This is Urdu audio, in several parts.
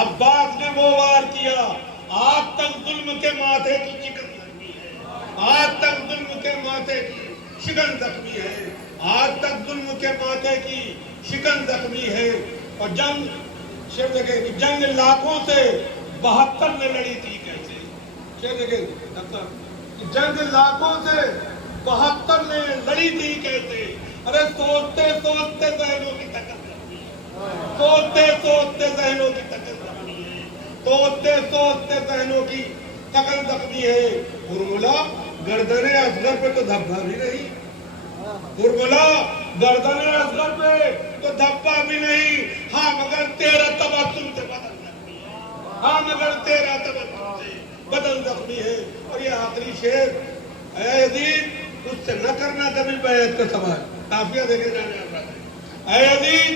عباس نے وہ وار کیا، آج تک ظلم کے ماتھے کی شکن زخمی ہے، آج تک ظلم کے ماتھے کی شکن زخمی ہے، آج تک ظلم کے ماتھے کی شکن زخمی ہے۔ اور جنگ شیر دیکھیں کہ جنگ لاکھوں سے 72 نے لڑی تھی کیسے، شیر دیکھیں کہ جنگ لاکھوں سے 72 نے لڑی تھی کیسے۔ ارے سوچتے سوچتے ذہنوں کی تکن زخمی ہے، سوچتے سوچتے ذہنوں کی تکن زخمی ہے، سوچتے سوچتے ذہنوں کی تکن زخمی ہے۔ ہرملا گردن اصغر پہ تو دھبا بھی نہیں، ہرملا گردن اصغر پہ تو دھبا بھی نہیں، ہاں مگر تیرا تبسم سے بدل زخمی ہے، ہاں مگر تیرا تبسم سے بدل زخمی ہے۔ اور یہ آخری شعر، اے یزید اس سے نہ کرنا کبھی بیعت کا سوال، کافیہ دیکھے جانے آپ، اے یزید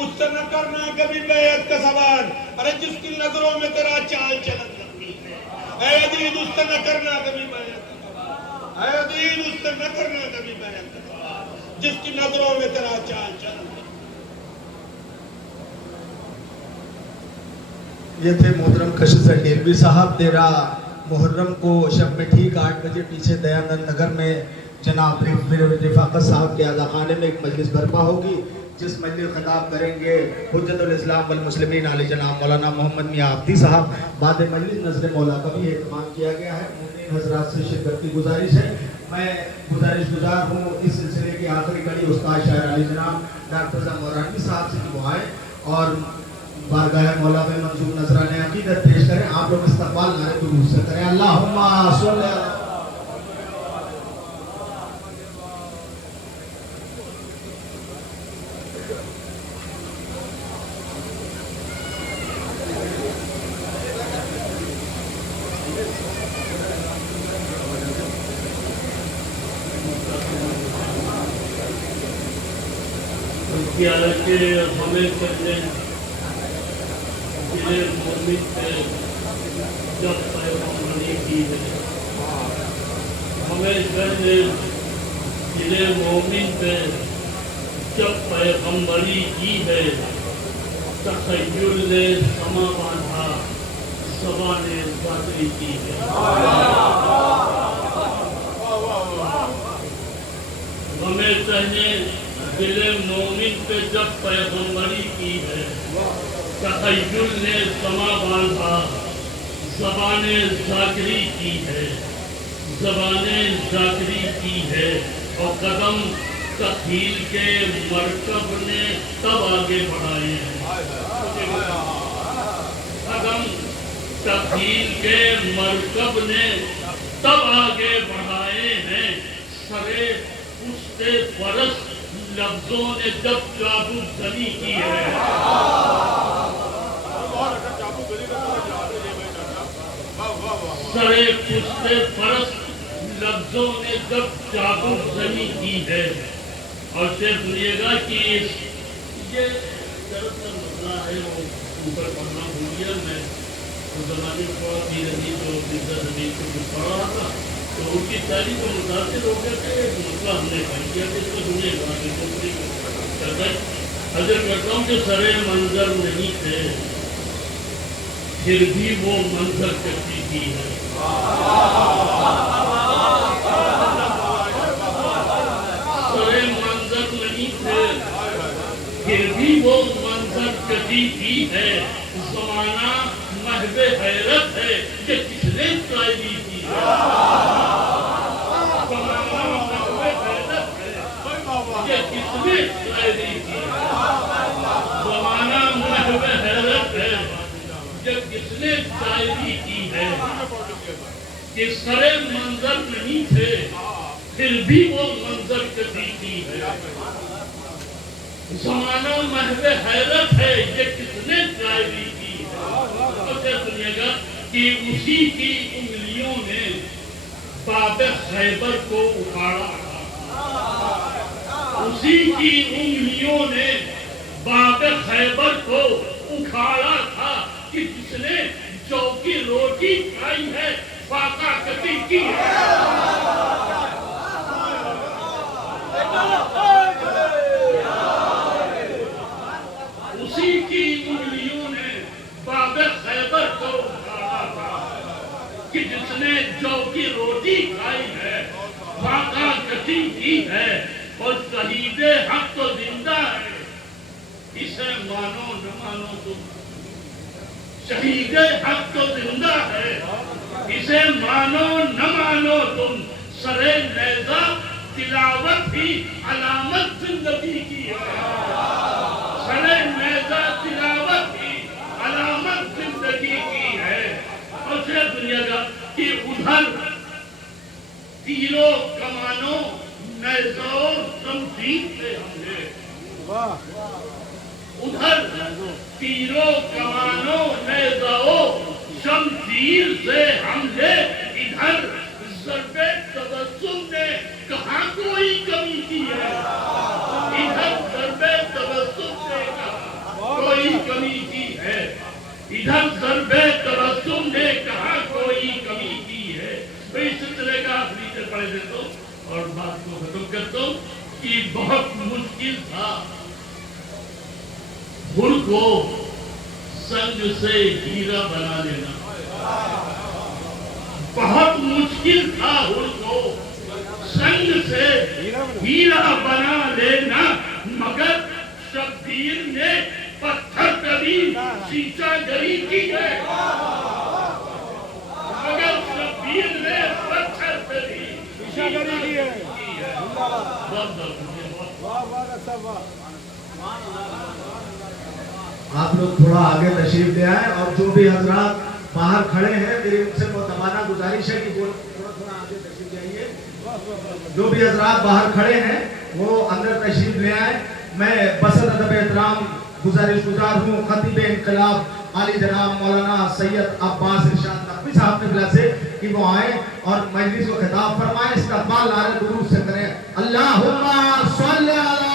اس سے نہ کرنا کبھی بیعت کا سوال، ارے جس کی نظروں میں تیرا چال چلن زخمی ہے، اے یزید اس سے نہ کرنا کبھی بیعت کا سوال، اے یزید اس سے نہ کرنا کبھی بیعت کا سوال، جس کی نظروں میں تیرا چال چلن زخمی ہے۔ یہ تھے محترم کشش اکیلوی صاحب۔ 13 محرم کو شب میں ٹھیک 8 بجے پیچھے دیانند نگر میں جناب رفاقت صاحب کے اعلیٰ خانے میں ایک مجلس برپا ہوگی، جس مجلس خطاب کریں گے حجت الاسلام والمسلمین علی جناب مولانا محمد میاں عبدی صاحب۔ بعد مجلس نظر مولا کا بھی اہتمام کیا گیا ہے۔ مومنین حضرات سے شرکت کی گزارش ہے۔ میں گزارش گزار ہوں اس سلسلے کی آخری کڑی استاد شاعر علی جناب ڈاکٹر صاحب مورانی صاحب سے کی دعائیں اور بارگاہ مولا میں منظور نذرانِ عقیدت پیش کریں۔ آپ لوگ استقبال نعرہ درود سے کریں۔ اللہم صل کی حالت کے ہمیں کرنے ضلع مومن پہ جب پیغمبری کی ہے، ہمیں کرنے ضلع مومن پہ جب پیغمبری کی ہے، تخیل نے سما باندھا سبا نے باتری کی ہے۔ ہمیں کہنے دل مومن پہ جب پیغمبری کی ہے، تخیل نے سما باندھا زبان ذاکری کی ہے، زبان ذاکری کی ہے، اور قدم تخیل کے مرکب نے تب آگے بڑھائے ہیں، قدم تخیل کے مرکب نے تب آگے بڑھائے ہیں، سرے پشتے فرس لفظوں نے جب چابو زنی کی ہے۔ سرے پشتے فرس لفظوں نے جب چابو زنی کی ہے۔ اور شیخ سنیے گا کہ یہ دراصل مسئلہ ہے، وہ اوپر پڑھنا بھول گیا میں، اس زمانے میں تھوڑا دھیرے تو مرزا زمین کو کچھ پڑھ رہا تھا، تو ان کی تعلیم کو متاثر ہو گیا کہ ایک مسئلہ ہم نے حل کیا کہ اس کو سنیے گا کہ دوسری کرتا ہے۔ حضرت کرتا ہوں کہ سرے منظر نہیں تھے، پھر بھی وہ منظر کرتی کی ہے۔ سرے منظر نہیں تھے، پھر بھی وہ منظر کٹی کی ہے۔ زمانہ محو حیرت ہے کہ کس نے شاعری کی ہے۔ زمانہ محو حیرت ہے کہ کس نے شاعری کی ہے۔ زمانہ محو حیرت ہے کہ کس نے شاعری کی ہے۔ کہ سرے منظر نہیں تھے، پھر بھی وہ منظر کٹی کی ہے۔ زمانہ محو حیرت ہے یہ کس نے شاعری کی ہے۔ اور سنیے گا کہ اسی کی انگلیوں نے باب خیبر کو اکھاڑا تھا، اسی کی انگلیوں نے باب خیبر کو اکھاڑا تھا، کہ جس نے جو کی روٹی کھائی ہے فاقہ کبھی کی ہے۔ اسی کی انگلیوں نے باب نے جو کی روٹی کھائی ہے، فاقہ کشی کی ہے، اور شہید حق تو زندہ ہے، اسے مانو نہ مانو تم، شہید حق تو زندہ ہے، اسے مانو نہ مانو تم، سرے نیزہ تلاوت ہی علامت زندگی کی ہے، سرے نیزہ تلاوت ہی علامت زندگی کی ہے۔ اور پھر دنیا کا کہ ادھر تیروں کمانوں نیزوں شمشیر سے حملے، ادھر تیروں کمانوں نیزوں شمشیر سے حملے، ادھر ضرب تبسم نے کہاں کوئی کمی کی ہے، ادھر ضرب تبسم نے کہاں کوئی کمی کی ہے، ادھر ضرب تبسم نے کہاں کوئی کمی کی ہے۔ میں اس سلسلے کا آخری پڑھ دیتا ہوں اور بات کو ختم کرتا ہوں کہ بہت مشکل تھا ہر کو سنگ سے ہیرا بنا لینا، بہت مشکل تھا ہر کو سنگ سے ہیرا بنا لینا، مگر شبیر نے پتھر کبھی شیشہ گری کی ہے، مگر شبیر نے پتھر کبھی شیشہ گری کی ہے۔ آپ لوگ تھوڑا آگے تشریف لے آئیں، اور جو بھی حضرات باہر کھڑے ہیں میری ان سے مؤدبانہ گزارش ہے کہ وہ تھوڑا آگے تشریف لے آئیے، جو بھی حضرات باہر کھڑے ہیں وہ اندر تشریف لے آئیں۔ میں بسط ادب احترام گزارش گزار ہوں خطیب انقلاب عالی جناب مولانا سید عباس ارشاد نقوی صاحب قبلہ سے کہ وہ آئیں اور مجلس کو خطاب فرمائیں، استقبال نعرہ درود سے کریں۔ اللہم صلی علی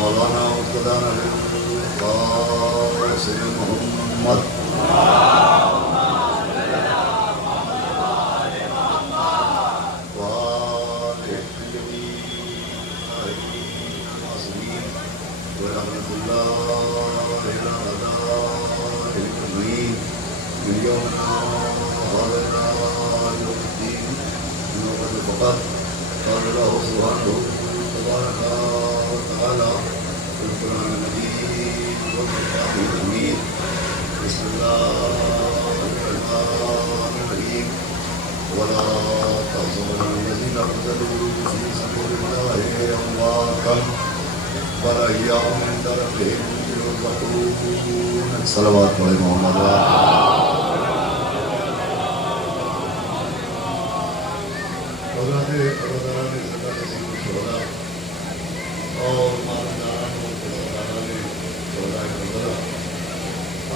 مولانا مقتدانا سید محمد ورحمة الله إلى غداء اليوم اليومنا هذا يوم الدين يوم الفقر قال الله سبحانه تبارك وتعالى في القرآن المجيد والقرآن الحميد بسم الله الرحمن الرحيم ولا تحزن الذين قتلوا في سبيل الله أمواتا بل أحياء عند ربهم يرزقون صلوات محمد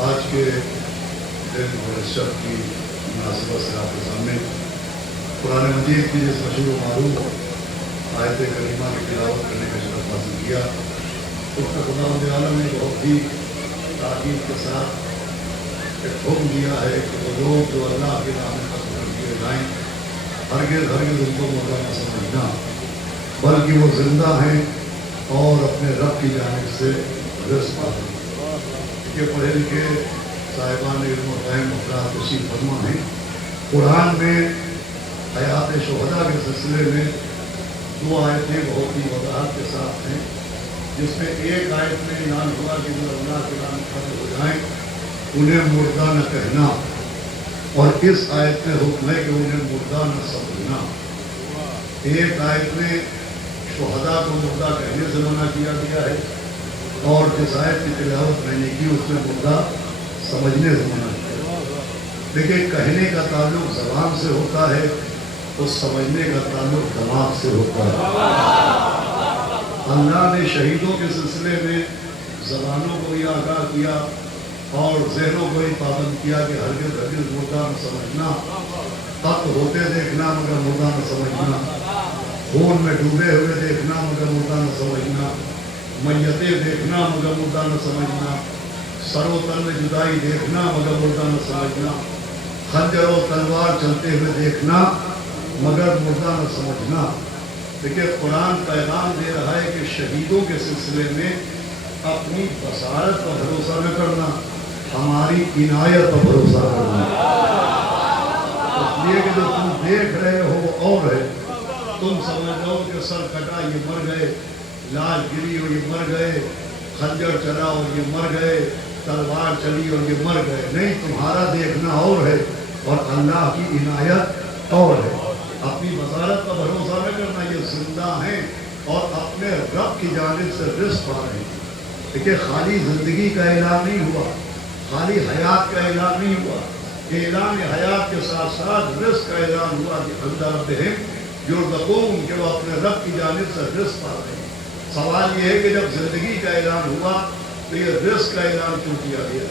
آج کے دن شب کی مناسبت سے آپ کے سامنے قرآن مجید کی جس مشہور و معروف آیت کریمہ کی تلاوت کرنے کا شرف حاصل کیا، اس کا خدا عالم نے بہت ہی تاکید کے ساتھ ایک حکم دیا ہے کہ وہ لوگ جو اللہ کے نام میں خطر کیے جائیں ہرگز ان کو مولا نہ سمجھنا، بلکہ وہ زندہ ہیں اور اپنے رب کی جانب سے رزق پاتے ہیں۔ یہ پڑھے لکھے صاحبان علم و فہم افراد تشریف فرما ہیں۔ قرآن میں حیات شہداء کے سلسلے میں دو آیتیں بہت ہی وضاحت کے ساتھ ہیں، جس میں ایک آیت میں اعلان ہوا کہ جو اللہ کے نام ختم ہو جائیں انہیں مردہ نہ کہنا، اور اس آیت میں حکم ہے کہ انہیں مردہ نہ سمجھنا۔ ایک آیت میں شہداء کو مردہ کہنے سے منع کیا گیا ہے، اور جس آیت کی تلاوت میں نے کی اس میں مردہ سمجھنے سے منع کیا۔ دیکھیں، کہنے کا تعلق زبان سے ہوتا ہے تو سمجھنے کا تعلق دماغ سے ہوتا ہے۔ اللہ نے شہیدوں کے سلسلے میں زبانوں کو بھی آگاہ کیا اور ذہنوں کو بھی پابند کیا کہ ہرگز ہرگز مردہ نہ سمجھنا، قتل ہوتے دیکھنا مگر مردہ نہ سمجھنا، خون میں ڈوبے ہوئے دیکھنا مگر مردہ نہ سمجھنا، میتیں دیکھنا مگر مردہ نہ سمجھنا، سر و تن میں جدائی دیکھنا مگر مردہ نہ سمجھنا، خنجر و تلوار چلتے ہوئے دیکھنا مگر مردہ نہ سمجھنا۔ دیکھیں، قرآن پیغام دے رہا ہے کہ شہیدوں کے سلسلے میں اپنی بصارت پر بھروسہ نہ کرنا، ہماری عنایت پر بھروسہ کرنا۔ اس لیے کہ جو تم دیکھ رہے ہو وہ اور ہے، تم سمجھ رہو کہ سر کٹا یہ مر گئے، لاش گری اور یہ مر گئے، خنجر چلا اور یہ مر گئے، تلوار چلی اور یہ مر گئے۔ نہیں، تمہارا دیکھنا اور ہے اور اللہ کی عنایت اور ہے۔ اپنی بصارت پر بھروسہ نہ کرنا، یہ زندہ ہیں اور اپنے رب کی جانب سے رزق پا رہے ہیں۔ دیکھیں، خالی زندگی کا اعلان نہیں ہوا، خالی حیات کا اعلان نہیں ہوا، اعلان حیات کے ساتھ ساتھ رزق کا اعلان ہوا کہ عند ربہم یرزقون، کہ وہ اپنے رب کی جانب سے رزق پا رہے ہیں۔ سوال یہ ہے کہ جب زندگی کا اعلان ہوا تو یہ رزق کا اعلان کیوں کیا گیا؟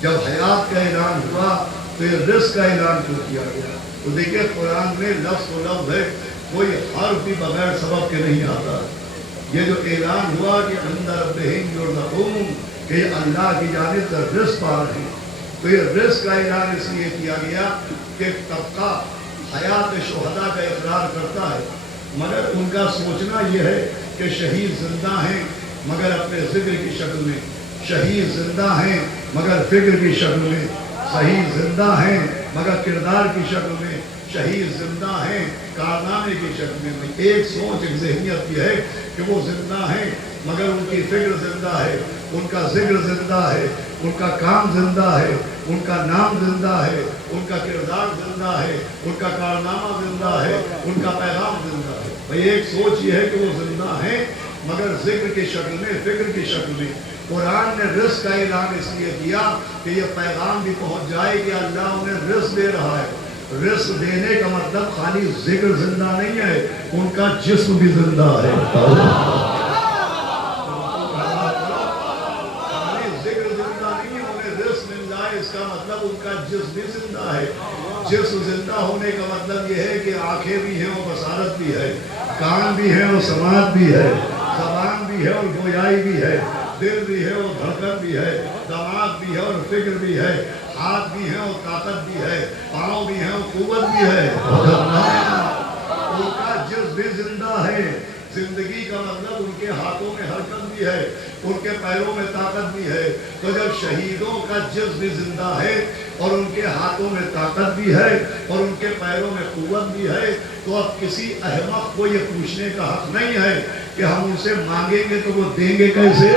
جب حیات کا اعلان ہوا تو یہ رزق کا اعلان کیوں کیا گیا؟ تو دیکھیں، قرآن میں لفظ و لفظ ہے، کوئی حرف بھی بغیر سبب کے نہیں آتا۔ یہ جو اعلان ہوا کہ عند ربہم یرزقون، کہ یہ اللہ کی جانب سے رزق پا رہے ہیں، تو یہ رزق کا اعلان اس لیے کیا گیا کہ طبقہ حیات شہداء کا اقرار کرتا ہے، مگر ان کا سوچنا یہ ہے کہ شہید زندہ ہیں مگر اپنے ذکر کی شکل میں، شہید زندہ ہیں مگر فکر کی شکل میں، شہید زندہ ہیں مگر کردار کی شکل میں، شہید زندہ ہیں کارنامے کی شکل میں۔ ایک سوچ، ایک ذہنیت یہ ہے کہ وہ زندہ ہیں مگر ان کی فکر زندہ ہے، ان کا ذکر زندہ ہے، ان کا کام زندہ ہے، ان کا نام زندہ ہے، ان کا کردار زندہ ہے، ان کا کارنامہ زندہ ہے، ان کا پیغام زندہ ہے۔ بھئی، ایک سوچ یہ ہے کہ وہ زندہ ہیں مگر ذکر کی شکل میں، فکر کی شکل میں۔ قرآن نے رزق کا اعلان اس لیے کیا کہ یہ پیغام بھی پہنچ جائے کہ اللہ انہیں رزق دے رہا ہے۔ رزق دینے کا مطلب خالی ذکر زندہ نہیں ہے، ان کا جسم بھی زندہ ہے۔ اس کا مطلب ان کا جسم بھی زندہ ہے۔ جسم زندہ ہونے کا مطلب یہ ہے کہ آنکھیں بھی ہیں اور بصارت بھی ہے، کان بھی ہے اور سماعت بھی ہے، زبان بھی ہے اور گویائی بھی ہے، دل بھی ہے اور دھڑکن بھی ہے، دماغ بھی ہے اور فکر بھی ہے، ہاتھ بھی ہے اور طاقت بھی ہے، پاؤں بھی ہے اور قوت بھی ہے۔ ان کا جسم بھی زندہ ہے۔ زندگی کا مطلب ان کے ہاتھوں میں حرکت بھی ہے، ان کے پیروں میں طاقت بھی ہے۔ تو جب شہیدوں کا جسم بھی زندہ ہے اور ان کے ہاتھوں میں طاقت بھی ہے اور ان کے پیروں میں قوت بھی ہے، تو اب کسی احمق کو یہ پوچھنے کا حق نہیں ہے کہ ہم ان سے مانگیں گے تو وہ دیں گے کیسے؟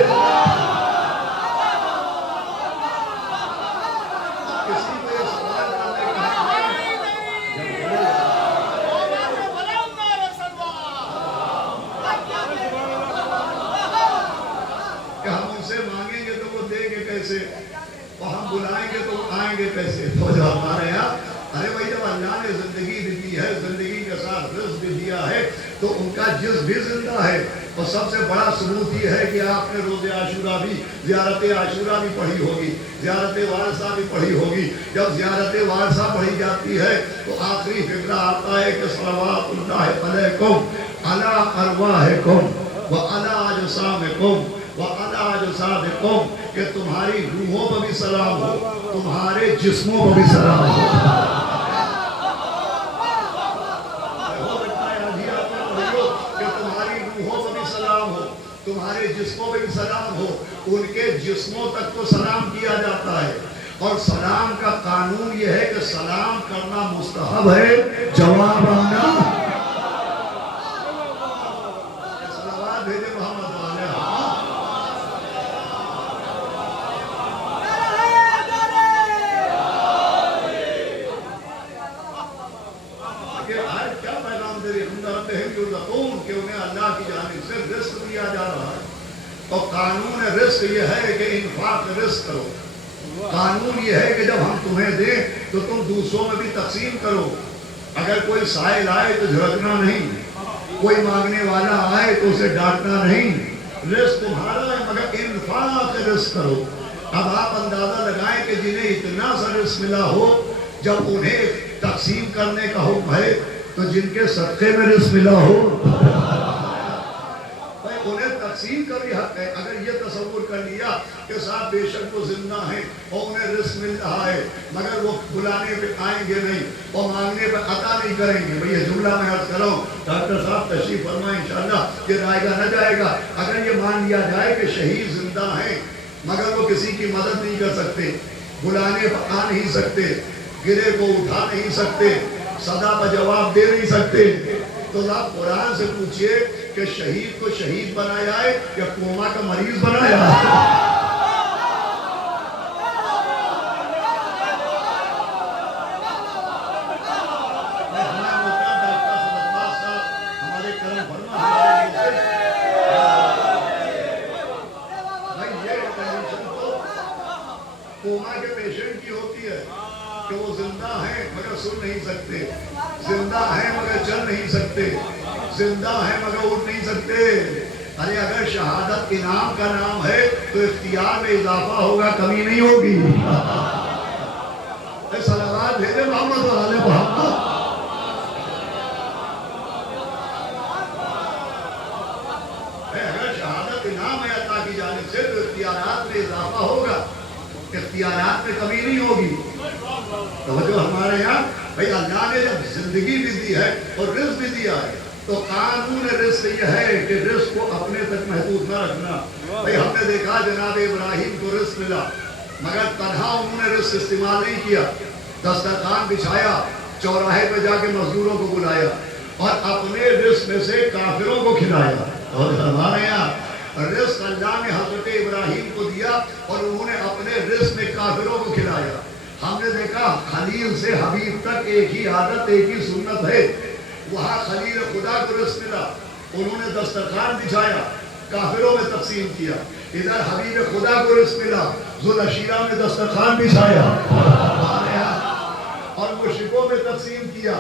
بلائیں گے تو آئیں گے کیسے؟ تو جب ہمارے یہاں، ارے بھائی، جب اللہ نے زندگی بھی دی ہے، زندگی کے ساتھ رزق بھی دیا ہے، تو ان کا جسم بھی زندہ ہے۔ اور سب سے بڑا ثبوت یہ ہے کہ آپ نے روز عاشورہ بھی، زیارت عاشورہ بھی پڑھی ہوگی، زیارت وارثہ بھی پڑھی ہوگی۔ جب زیارت وارثہ پڑھی جاتی ہے تو آخری فقرہ آتا ہے کہ صلوات اللہ علیکم علی ارواحکم وعلی اجسامکم وعلی اجسادکم، کہ تمہاری روحوں پر بھی سلام ہو، تمہارے جسموں پر بھی سلام ہو۔ کہ تمہاری روحوں پر بھی سلام ہو، تمہارے جسموں پر بھی سلام ہو۔ ان کے جسموں تک تو سلام کیا جاتا ہے، اور سلام کا قانون یہ ہے کہ سلام کرنا مستحب ہے، جواب آنا کہ آیت کیا پیغام دے رہی ہے کہ انہیں اللہ کی جانب سے رزق دیا جا رہا ہے. اور قانون رزق یہ ہے کہ انفاق رزق کرو. قانون یہ ہے کہ جب ہم تمہیں دیں تو تم دوسروں میں بھی تقسیم کرو. اگر کوئی سائل آئے تو جھڑکنا نہیں, کوئی مانگنے والا آئے تو اسے ڈانٹنا نہیں. رزق تمہارا ہے مگر انفاق رزق کرو. اب آپ اندازہ لگائیں کہ جنہیں اتنا سا رزق ملا ہو, جب انہیں تقسیم کرنے کا حکم ہے تو جن کے صدقے میں رزق ملا ہو انہیں تقسیم کا بھی حق ہے. اگر یہ تصور کر لیا کہ صاحب بے شک وہ زندہ ہیں اور انہیں رزق مل رہا ہے مگر وہ بلانے پہ آئیں گے نہیں اور مانگنے پہ عطا نہیں کریں گے, بھئی یہ جملہ میں عرض کر رہا ہوں, ڈاکٹر صاحب تشریف فرمائیں انشاءاللہ, یہ رائے گا نہ جائے گا. اگر یہ مان لیا جائے کہ شہید زندہ ہیں مگر وہ کسی کی مدد نہیں کر سکتے, بلانے پہ آ نہیں سکتے, گرے کو اٹھا نہیں سکتے, صدا پر جواب دے نہیں سکتے, تو آپ قرآن سے پوچھئے کہ شہید کو شہید بنایا ہے یا کوما کا مریض بنایا ہے؟ ہمارے کرم فرما کوما کے پیشنٹ کی ہوتی ہے کہ وہ زندہ ہیں مگر سن نہیں سکتے, زندہ ہیں مگر چل نہیں سکتے, زندہ ہیں مگر اٹھ نہیں سکتے. ارے اگر شہادت انعام کا نام ہے تو اختیار میں اضافہ ہوگا, کمی نہیں ہوگی. صلوات بھیجے محمد و آل محمد. اگر شہادت انعام ہے عطا کی جانب سے تو اختیارات میں اضافہ ہوگا, اختیارات میں کمی نہیں ہوگی. توجہ ہمارے یہاں, بھئی اللہ نے جب زندگی بھی دی ہے اور رزق بھی دیا ہے تو قانون رزق یہ ہے کہ رزق کو اپنے تک محدود نہ رکھنا. بھئی ہم نے دیکھا جناب ابراہیم کو رزق ملا مگر تنہا انہوں نے رزق استعمال نہیں کیا, دسترخوان بچھایا, چوراہے پہ جا کے مزدوروں کو بلایا اور اپنے رزق میں سے کافروں کو کھلایا. اور ہمارے یہاں رزق اللہ نے حضرت ابراہیم کو دیا اور انہوں نے اپنے رزق میں کافروں کو کھلایا. ہم نے دیکھا خلیل سے حبیب تک ایک ہی عادت, ایک ہی سنت ہے. وہاں خلیل خدا کو رزق ملا, انہوں نے دسترخوان بچھایا, کافروں میں تقسیم کیا. ادھر حبیب خدا کو رزق ملا, ذوالعشیرہ میں دسترخوان بچھایا اور مشرکوں میں تقسیم کیا.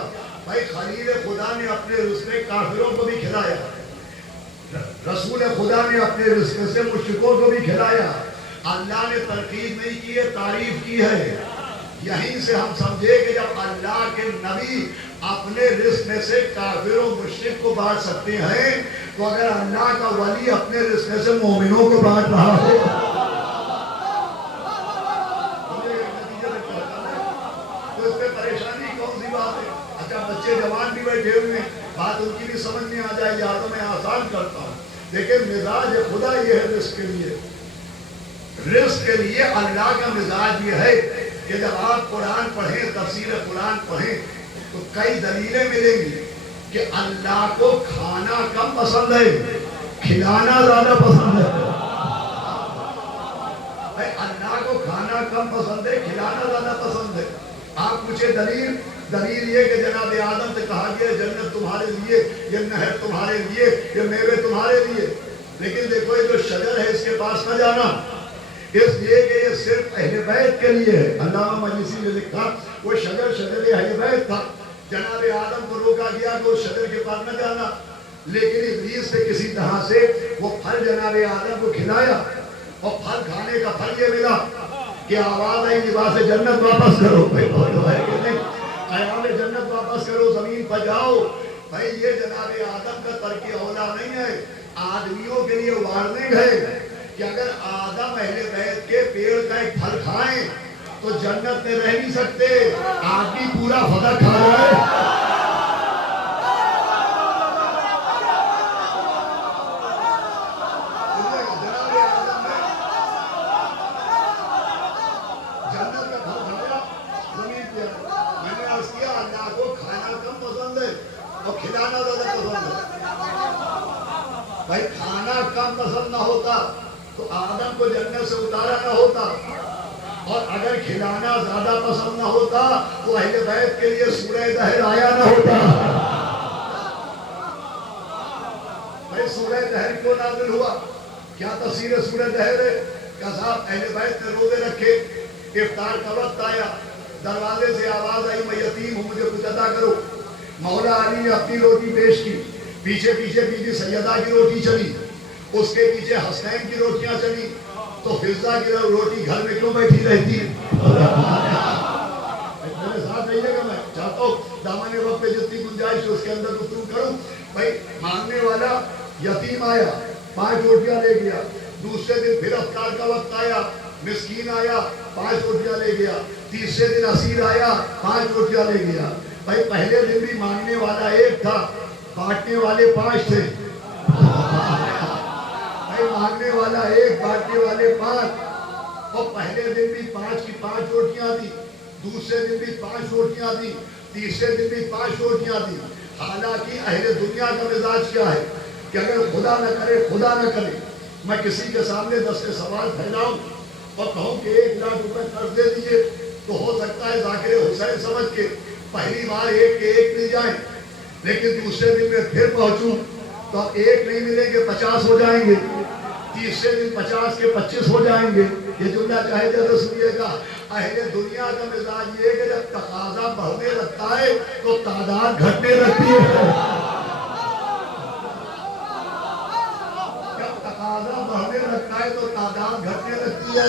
بھائی خلیل خدا نے اپنے رزق میں کافروں کو بھی کھلایا, رسول خدا نے اپنے رزق سے مشرکوں کو بھی کھلایا. اللہ نے تنقید نہیں کی ہے, تعریف کی ہے. یہیں سے ہم سمجھے کہ جب اللہ کے نبی اپنے رزق میں سے کافر و مشرک کو بانٹ سکتے ہیں تو اگر اللہ کا ولی اپنے رزق میں سے مومنوں کو بانٹ رہا ہو تو اس پہ پریشانی کون سی بات ہے؟ اچھا بچے جوان بھی بیٹھے ہوئے ہیں, بات ان کی بھی سمجھ میں آ جائے گی, تو میں آسان کرتا ہوں. لیکن مزاج خدا یہ ہے رزق کے لیے, رزق کے لیے اللہ کا مزاج یہ ہے کہ جب آپ قرآن پڑھیں, تفسیر قرآن پڑھیں تو کئی دلیلیں ملیں گی کہ اللہ کو کھانا کم پسند ہے, کھلانا زیادہ پسند ہے. اللہ کو کھانا کم پسند ہے, کھلانا زیادہ پسند ہے. آپ پوچھے دلیل یہ کہ جناب آدم سے کہا گیا جنت تمہارے لیے, یہ نہر تمہارے لیے, یہ میوے تمہارے لیے, لیکن دیکھو یہ جو شجر ہے اس کے پاس نہ جانا, اس لیے کہ یہ صرف اہل بیت کے لیے ہے. علامہ مجلسی نے لکھا وہ شجر اہل بیت تھا, جناب آدم کو روکا گیا کہ اس شجر کے پاس نہ جانا, لیکن ابلیس نے کسی طرح سے وہ پھل جناب آدم کو کھلایا اور پھل کھانے کا پھل یہ ملا کہ آواز آئی لباس جنت واپس کرو, ایام جنت واپس کرو, زمین پر جاؤ. بھائی یہ جناب آدم کا ترک اولا نہیں ہے, آدمیوں کے لیے وارننگ ہے کہ اگر آدم اہل بیت کے پیڑ کا ایک پھل کھائیں تو جنت میں رہ نہیں سکتے. آدمی پورا فضا کھا رہا ہے. جنت کا پھل کھایا, زمین پہ میں نے عرض کیا اللہ کو کھانا کم پسند ہے اور کھلانا زیادہ پسند ہے. بھائی کھانا کم پسند نہ ہوتا تو آدم کو جنت سے اتارا نہ ہوتا, اور اگر کھلانا زیادہ پسند نہ ہوتا تو اہل بیت کے لیے سورہ دہر آیا نہ ہوتا. بیت کو نازل ہوا. کیا تفسیر سورہ دہر ہے کہ صاحب اہل بیت نے روزے رکھے, افطار کا وقت آیا, دروازے سے آواز آئی میں یتیم ہوں مجھے کچھ عطا کرو. مولا علی نے اپنی روٹی پیش کی, پیچھے پیچھے بی بی سیدہ کی روٹی چلی, اس کے پیچھے حسین کی روٹیاں چلی, تو فضہ کی روٹی گھر میں کیوں بیٹھی رہتی ہے؟ میرے ساتھ رہیے گا, میں چاہتا ہوں دامن وقت پہ جتنی گنجائش اس کے اندر گفتگو کروں. بھائی مانگنے والا یتیم آیا 5 روٹیاں لے گیا, دوسرے دن پھر افطار کا وقت آیا, مسکین آیا 5 روٹیاں لے گیا, تیسرے دن اسیر آیا 5 روٹیاں لے گیا. بھائی پہلے دن بھی مانگنے والا ایک تھا, بانٹنے والے 5 تھے. بھائی مانگنے والا ایک, بانٹنے والے 5. اور پہلے دن بھی 5 کی 5 روٹیاں دی, دوسرے دن بھی 5 روٹیاں دی, تیسرے دن بھی 5 روٹیاں دی. حالانکہ اہل دنیا کا مزاج کیا ہے کہ اگر خدا نہ کرے میں کسی کے سامنے دستے سوال پھیلاؤں اور کہوں کہ 1 لاکھ روپے قرض دے دیجئے, تو ہو سکتا ہے ذاکر حسین سمجھ کے پہلی بار 1 کے 1 مل جائیں, لیکن دوسرے دن میں پھر پہنچوں تو اب 1 نہیں ملیں گے 50 ہو جائیں گے, تیسرے دن 50 کے 25 ہو جائیں گے. یہ جملہ چاہے جیسے سنیے گا, اہل دنیا کا مزاج یہ ہے کہ جب تقاضا بڑھنے لگتا ہے تو تعداد گھٹنے لگتی ہے. جب تقاضا بڑھنے لگتا ہے تو تعداد گھٹنے لگتی ہے.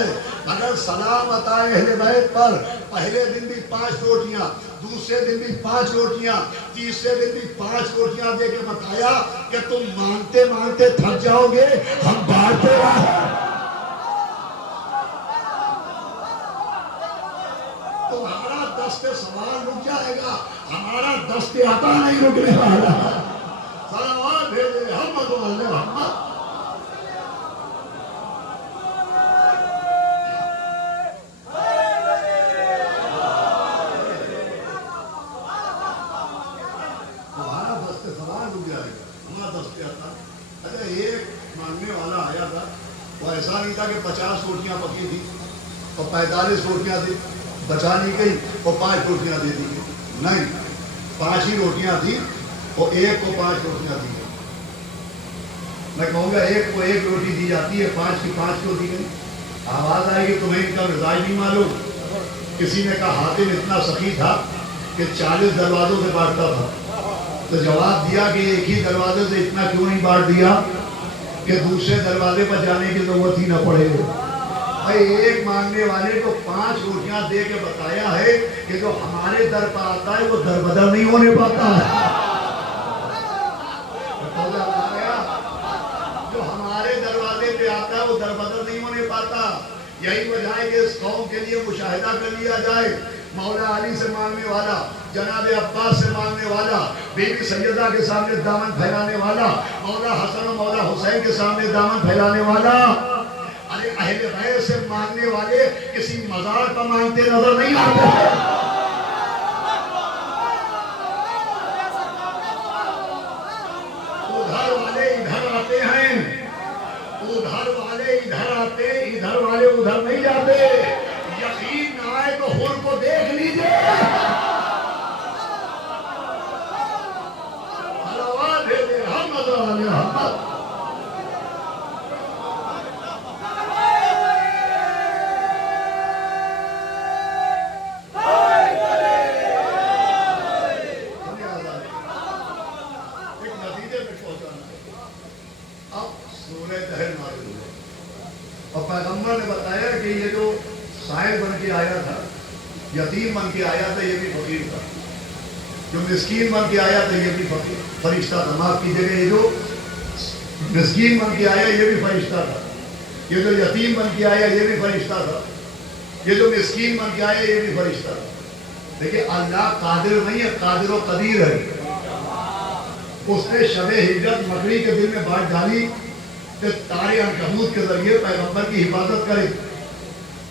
اگر سلامت آئے اہل بیت پر, پہلے دن بھی 5 روٹیاں, دوسرے دن بھی 5 روٹیاں, تیسرے دن بھی 5 روٹیاں دے کے بتایا کہ تم مانگتے مانگتے تھک جاؤ گے, ہم بانٹتے رہے. تمہارا دست سوال رک جائے گا, ہمارا دست عطا نہیں رکنے والا. صلوات بھیجے محمد و آل محمد. تمہارا دست سوال رک جائے گا, ہمارا دست عطا. اچھا ایک مانگنے والا آیا تھا, وہ ایسا نہیں تھا کہ 50 روٹیاں پکی تھی اور 45 روٹیاں تھی, بچا نہیں گئی اور 5 روٹیاں دے دی گئی. نہیں, 5 ہی روٹیاں تھی اور ایک کو 5 روٹیاں دی گئی. میں کہوں گا ایک کو 1 روٹی دی جاتی ہے, 5 کی 5 کو دی گئی. آواز آئے گی تمہیں ان کا مزاج نہیں معلوم. کسی نے کہا حاتم اتنا سخی تھا کہ 40 دروازوں سے بانٹتا تھا, تو جواب دیا کہ ایک ہی دروازے سے اتنا کیوں نہیں بانٹ دیا کہ دوسرے دروازے پر جانے کی ضرورت ہی نہ پڑے. بھائی ایک مانگنے والے کو 5 روٹیاں دے کے بتایا ہے کہ جو ہمارے در پر آتا ہے وہ در بدر نہیں ہونے پاتا ہے. جو ہمارے دروازے پہ آتا ہے وہ در بدر نہیں ہونے پاتا. یہی وجہ ہے کہ اس قوم کے لیے مشاہدہ کر لیا جائے. مولا علی سے مانگنے والا, جناب عباس سے مانگنے والا, بی بی سیدہ کے سامنے دامن پھیلانے والا, مولا حسن و مولا حسین کے سامنے دامن پھیلانے والا. ارے اہل بیت سے مانگنے والے کسی مزار پر مانگتے نظر نہیں آتے. ادھر والے ادھر آتے ہیں, ادھر والے ادھر آتے, ادھر والے ادھر نہیں جاتے. یقین نہ آئے تو حور کو دیکھ لیجئے. صلوات بھیجے محمد و آل محمد. اور پیغمبر نے بتایا کہ یہ جو سائل بن کے آیا تھا, یتیم بن کے آیا تھا, یہ بھی فقیر تھا. جو مسکین بن کے آیا تھا یہ بھی فرشتہ تھا. معاف کیجیے گا, یہ جو مسکین بن کے آیا یہ بھی فرشتہ تھا. یہ جو یتیم بن کے آیا یہ بھی فرشتہ تھا. یہ جو مسکین بن کے آیا یہ بھی فرشتہ تھا. دیکھیے اللہ قادر نہیں ہے, قادر و قدیر ہے. اس نے شب ہجرت مکڑی کے دل میں بانٹ ڈالی کہ تارے عنکبوت کے ذریعے پیغمبر کی حفاظت کرے.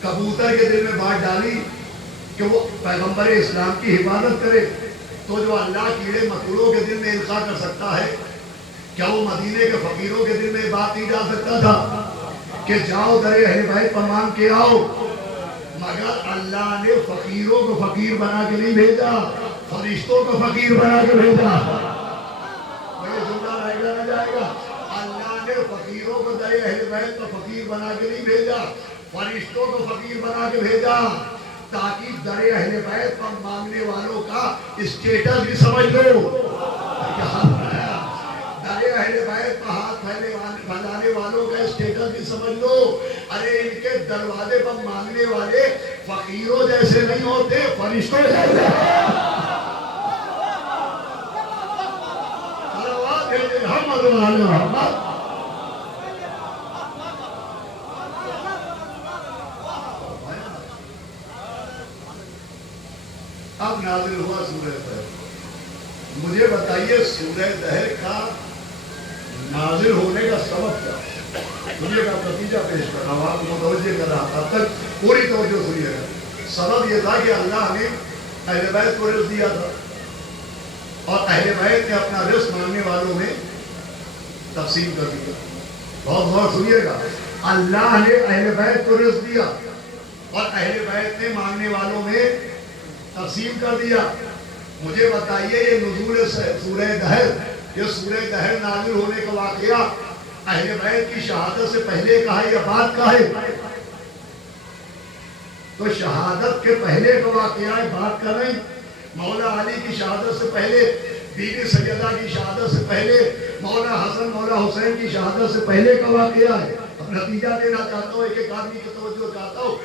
کبوتر کے دل میں بانٹ ڈالی کہ وہ پیغمبر اسلام کی حفاظت کرے. تو جو اللہ کیڑے مکوڑوں کے دل میں القاء کر سکتا ہے, کیا وہ مدینے کے فقیروں کے دل میں بات نہیں ڈال سکتا تھا کہ جاؤ در اہل بیت پر مانگ کے آؤ؟ مگر اللہ نے فقیروں کو فقیر بنا کے نہیں بھیجا, فرشتوں کو فقیر بنا کے بھیجا. یہ جملہ رہ گا نہ جائے گا. اللہ نے نے فقیروں کو در اہل بیت کو فقیر بنا کے نہیں بھیجا، فرشتوں کو فقیر بنا کے بھیجا، تاکہ در اہل بیت پر مانگنے والوں کا اسٹیٹس بھی سمجھ لو۔ در اہل بیت پر ہاتھ پھیلانے والوں کا اسٹیٹس بھی سمجھ لو۔ ارے ان کے دروازے پر مانگنے والے فقیروں جیسے نہیں ہوتے، فرشتوں جیسے۔ اب نازل ہوا سورہ دہر۔ مجھے بتائیے سورہ دہر کا نازل ہونے کا سبب کیا؟ سنیے کا نتیجہ پیش کر رہا ہوں، آپ کو متوجہ کر رہا تھا، اب تک پوری توجہ سنیے گا۔ سبب یہ تھا کہ اللہ نے اہل بیت کو رزق دیا تھا، اور اہل بیت نے اپنا رزق مانگنے والوں میں تقسیم کر دیا۔ بہت غور سنیے گا، اللہ نے اہل بیت کو رزق دیا اور اہل بیت نے مانگنے والوں میں تقسیم کر دیا۔ مجھے بتائیے یہ نزول سورہ دہر، یہ سورہ دہر نازل ہونے کا واقعہ اہل بیت کی شہادت سے پہلے کا ہے یا بعد کا ہے؟ تو شہادت کے پہلے کا واقعہ ہے، بعد کا نہیں۔ مولا علی کی شہادت سے پہلے، بی بی سیدہ کی شہادت سے پہلے، مولا حسن مولا حسین کی شہادت سے پہلے کا واقعہ ہے۔ اب نتیجہ دینا چاہتا ہوں، ایک ایک آدمی کی توجہ چاہتا ہوں،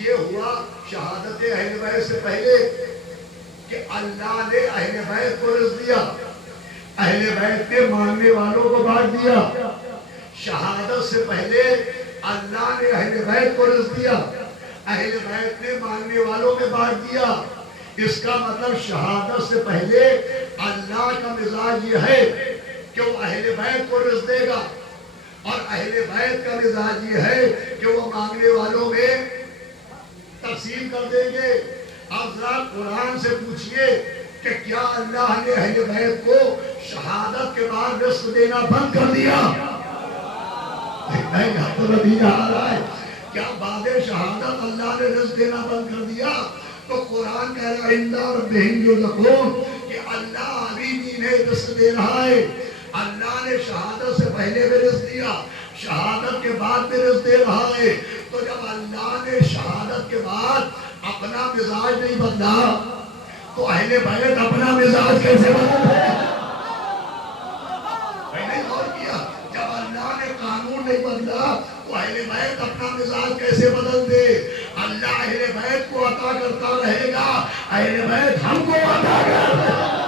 یہ ہوا شہادت اہل بیت سے پہلے کہ اللہ نے اہل بیت کو رزق دیا، اہل بیت نے مانگنے والوں کو بانٹ دیا۔ شہادت سے پہلے اللہ نے اہل بیت کو رزق دیا، اہل بیت نے مانگنے والوں میں بانٹ دیا۔ اس کا مطلب شہادت سے پہلے اللہ کا مزاج یہ ہے کہ وہ اہل بیت کو رزق دے گا، اور اہل بیت کا مزاج یہ ہے کہ وہ مانگنے والوں میں تقسیم کر دیں گے۔ اب ذرا قرآن سے پوچھئے کہ کیا اللہ نے اہل بیت کو شہادت کے بعد رزق دینا بند کر دیا؟ نہیں، اب تو نتیجہ آ رہا ہے۔ کیا بعد شہادت اللہ نے رزق دینا بند کر دیا؟ تو قرآن کہہ رہا ہے اِنَّا رَبِّهِمْ يُرْزَقُونَ کہ اللہ ابھی بھی انہیں رزق دے رہا ہے۔ اللہ نے شہادت سے پہلے بھی رزق دیا، شہادت کے بعد بھی رزق دے رہا ہے۔ تو جب اللہ نے شہادت کے بعد اپنا مزاج نہیں بدلا تو اہل بیت اپنا مزاج کیسے بدلے؟ میں نے غور کیا، جب اللہ نے قانون نہیں بدلا تو اہل بیت اپنا مزاج کیسے بدل دے؟ اللہ اہل بیت کو عطا کرتا رہے گا، اہل بیت ہم کو عطا کرتا رہے گا۔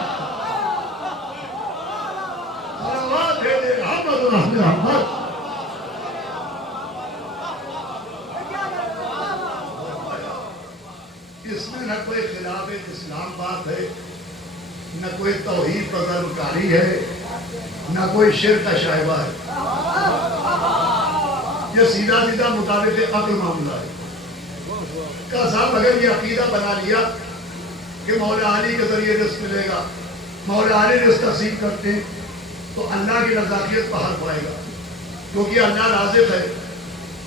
اس میں نہ کوئی خلاف اسلام بات ہے، نہ کوئی توحید پر ضرورکاری ہے، نہ کوئی شرک کا شائبہ ہے۔ یہ سیدھا سیدھا مطابق عقل معاملہ ہے۔ کہ صاحب اگر یہ عقیدہ بنا لیا کہ مولا علی کے ذریعے رزق ملے گا، مولا علی رزق تقسیم کرتے ہیں، تو اللہ کی رزاقیت پر حرف آئے گا، کیونکہ اللہ رازق ہے۔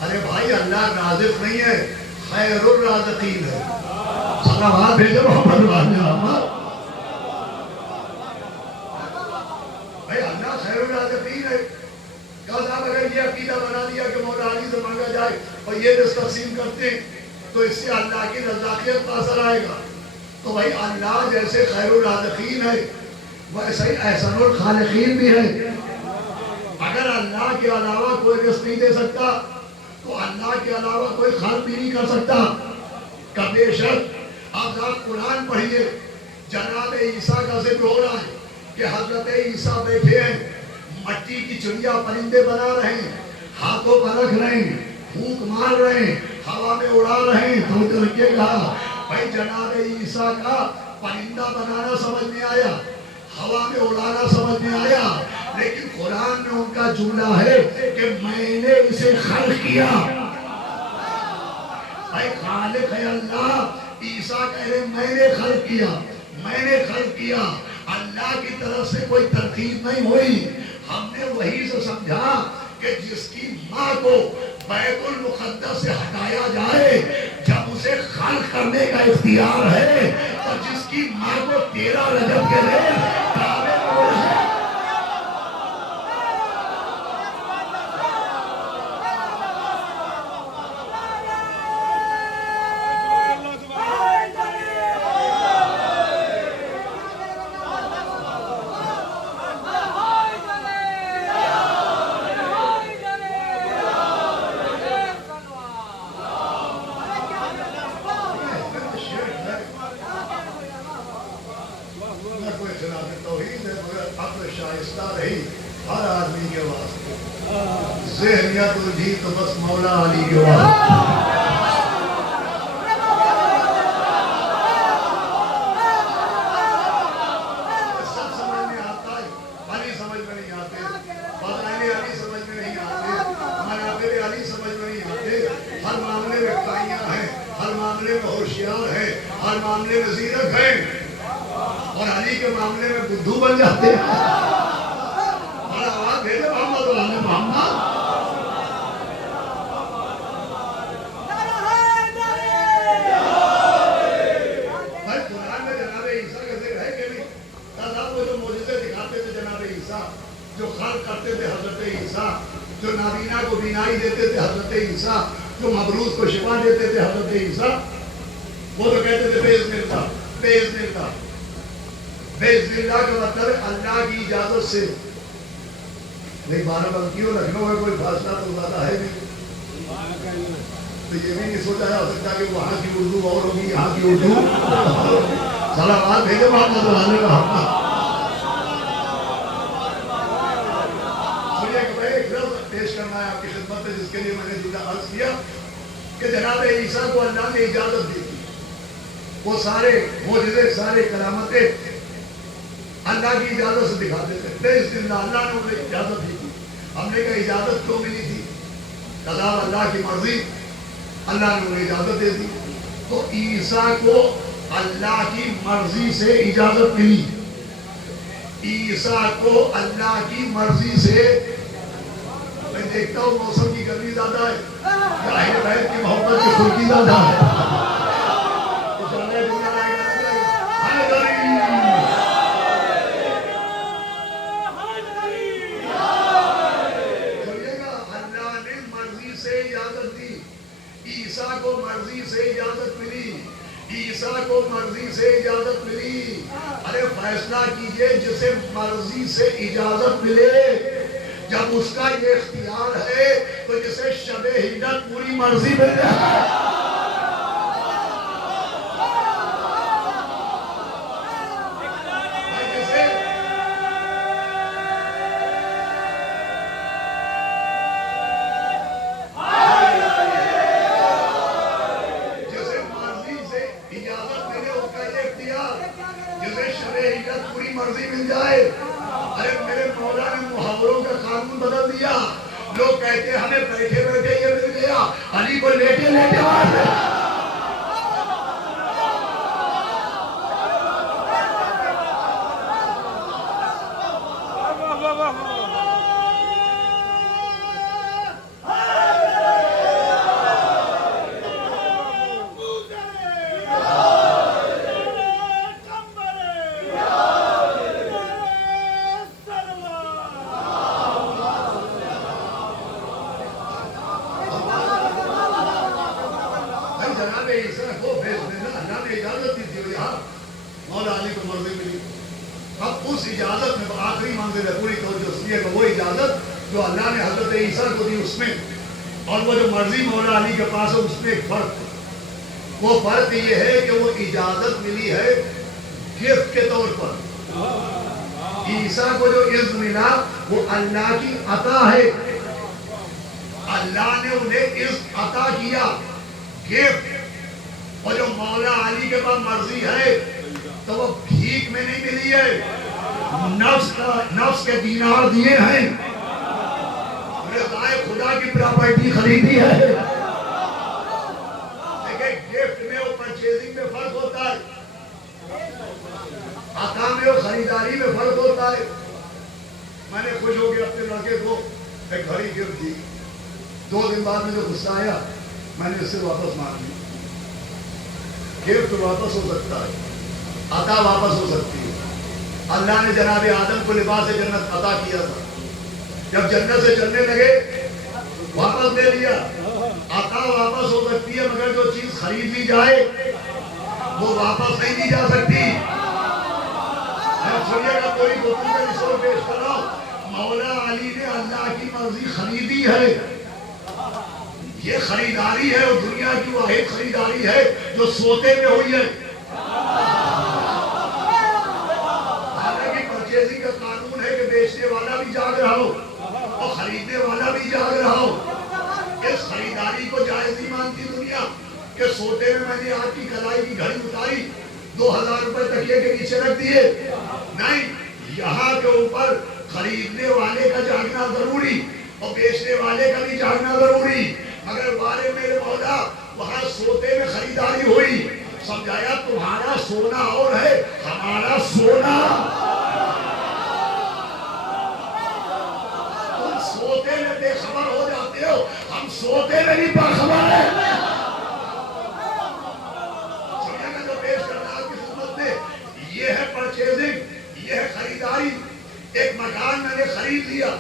ارے بھائی اللہ رازق نہیں ہے، خیر الرازقین ہے۔ صلوات بھیجو محمد محمد۔ بھائی اللہ خیر الرازقین ہے۔ کہ صاحب اگر یہ عقیدہ بنا دیا کہ مولا علی سے مانگا جائے اور یہ رزق تقسیم کرتے ہیں تو اس سے اللہ کی رزاقیت پر اثر آئے گا۔ تو بھائی اللہ جیسے خیر الرازقین ہے ویسے ہی احسن الخالقین بھی ہے۔ اگر اللہ کے علاوہ کوئی رزق نہیں دے سکتا تو اللہ کے علاوہ کوئی خلق بھی نہیں کر سکتا۔ کہ بے شک آپ قرآن پڑھیے، جناب عیسیٰ کا ذکر ہو رہا ہے کہ حضرت عیسیٰ بیٹھے ہیں، مٹی کی چڑیا پرندے بنا رہے ہیں، ہاتھوں پر رکھ رہے ہیں، پھونک مار رہے ہیں، ہوا میں اڑا رہے ہیں۔ تو رکھیے گا بھائی جناب عیسیٰ کا پرندہ بنانا سمجھ میں آیا، ہوا میں اڑانا سمجھ میں آیا، لیکن قرآن میں ان کا جملہ ہے کہ میں نے اسے خلق کیا۔ بھائی خالق ہے اللہ، عیسیٰ کہہ رہے میں نے خلق کیا، میں نے خلق کیا۔ اللہ کی طرف سے کوئی ترتیب نہیں ہوئی۔ ہم نے وہی سے سمجھا کہ جس کی ماں کو بیت المقدس سے ہٹایا جائے جب اسے خلق کرنے کا اختیار ہے، اور جس کی ماں کو 13 رجب کے دن کعبے میں ہے مگر عقل شائستہ رہی ہر آدمی کے واسطے، ذہنیت الجھی تو بس مولا علی کے واسطے۔ سب سمجھ میں آتا ہے، علی سمجھ میں نہیں آتے، فضائل علی سمجھ میں نہیں آتے، مناقب علی سمجھ میں نہیں آتے۔ ہر معاملے میں قائیاں ہیں، ہر معاملے میں ہوشیار ہیں، ہر معاملے میں زیرک ہیں، اور علی کے معاملے میں بدھو بن جاتے ہیں۔ اور آواز بھیجے محمد و آل محمد۔ بھائی قرآن میں جناب عیسیٰ کا ذکر ہے کہ نہیں؟ صاحب وہ جو معجزے دکھاتے تھے جناب عیسیٰ، جو خلق کرتے تھے حضرت عیسیٰ، جو نابینا کو بینائی دیتے تھے حضرت عیسیٰ، جو مبروز کو شفا دیتے تھے حضرت عیسیٰ، وہ تو کہتے تھے بِإِذْنِ اللَّهِ، بِإِذْنِ اللَّهِ۔ بِإِذْنِ اللَّهِ کا مطلب ہے اللہ کی اجازت سے۔ نہیں بارہبنکیوں لکھنؤ میں کوئی فاصلہ تو زیادہ ہے نہیں، تو یہ بھی نہیں سوچا جا سکتا کہ وہاں کی اردو اور ہوگی یہاں کی اردو۔ صلوات بھیجے محمد و آل محمد۔ مجھے ایک لفظ پیش کرنا ہے آپ کی خدمت میں، جس کے لیے میں نے جدا عرض کیا کہ جناب عیسیٰ کو اللہ نے اجازت دی تھی، وہ سارے معجزے سارے کرامتیں اللہ کی اجازت سے دکھاتے تھے۔ بِإِذْنِ اللَّهِ، اللہ نے انہیں اجازت دی تھی۔ ہم نے کہا اجازت کیوں ملی تھی؟ قضا اللہ کی مرضی، اللہ نے انہیں اجازت دے دی۔ تو عیسیٰ کو اللہ کی مرضی سے اجازت ملی، عیسیٰ کو اللہ کی مرضی سے۔ میں دیکھتا ہوں موسم کی گرمی زیادہ ہے یا اہل بیت کی محبت کی خلقی زیادہ ہے۔ عیسیٰ کو مرضی سے اجازت ملی، عیسیٰ کو مرضی سے اجازت ملی۔ ارے فیصلہ کیجئے، جسے مرضی سے اجازت ملے، جب اس کا یہ اختیار ہے تو جسے شب ہجرت پوری مرضی مل جائے۔ مرضی مل جائے۔ ارے میرے مولا نے محاوروں کا قانون بدل دیا۔ لوگ کہتے ہیں ہمیں بیٹھے بیٹھے یہ مل گیا، علی کو لیٹے لیٹے مار دیا۔ جناب عیسیٰ کو بھیج دینا اللہ نے اجازت دی تھی، یہاں مولا علی کو مرضی ملی۔ اب اس اجازت میں آخری منزل ہے پوری توجہ اس لیے کہ وہ اجازت جو اللہ نے حضرت عیسیٰ کو دی اس میں اور وہ جو مرضی مولا علی کے پاس ہے اس میں ایک فرق ہے۔ وہ فرق یہ ہے کہ وہ اجازت ملی ہے گفٹ کے طور پر۔ عیسیٰ کو جو عزم ملا وہ اللہ کی عطا ہے، اللہ نے انہیں عزم عطا کیا گفٹ۔ اور جو مولا علی کے پاس مرضی ہے تو وہ بھیک میں نہیں ملی ہے، نفس کے دینار دیے ہیں، رضائے خدا کی پراپرٹی خریدی ہے۔ لیکن گفٹ میں اور پرچیزنگ میں فرق ہوتا ہے، عطا میں اور خریداری میں فرق ہوتا ہے۔ میں نے خوش ہو کے اپنے لڑکے کو ایک گھڑی گفٹ دی، 2 دن بعد میں جو غصہ آیا میں نے اس سے واپس مانگ لی۔ گفٹ واپس ہو سکتا ہے، عطا واپس ہو سکتی ہے۔ اللہ نے جناب آدم کو لباس جنت عطا کیا تھا، جب جنت سے چلنے لگے واپس لے لیا۔ عطا واپس ہو سکتی ہے مگر جو چیز خرید لی جائے وہ واپس نہیں دی جا سکتی۔ سنیے گا کوئی گفتگو کا نچوڑ پیش کر رہا ہوں۔ مولا علی نے اللہ کی مرضی خریدی ہے، یہ خریداری ہے اور دنیا کی واحد خریداری ہے جو سوتے میں ہوئی ہے۔ حالانکہ پرچیزنگ ہو اور خریدنے والا بھی جاگ رہا ہو. اس خریداری کو جائز نہیں مانتی دنیا کہ سوتے میں نے آپ کی کلائی کی گھڑی اتاری 2000 روپے تکیے کے نیچے رکھ دیے. نہیں, یہاں کے اوپر خریدنے والے کا جاگنا ضروری اور بیچنے والے کا بھی جاگنا ضروری. مگر وارے میرے مولا وہاں سوتے میں خریداری ہوئی, سمجھایا تمہارا سونا اور ہے, ہمارا سونا. تم سوتے میں بے خبر ہو جاتے ہو, ہم سوتے میں بھی باخبر ہیں. سمجھا کہ جو پیش کرنا آپ کی خدمت میں یہ ہے پرچیزنگ, یہ ہے خریداری. ایک مکان میں نے خرید لیا,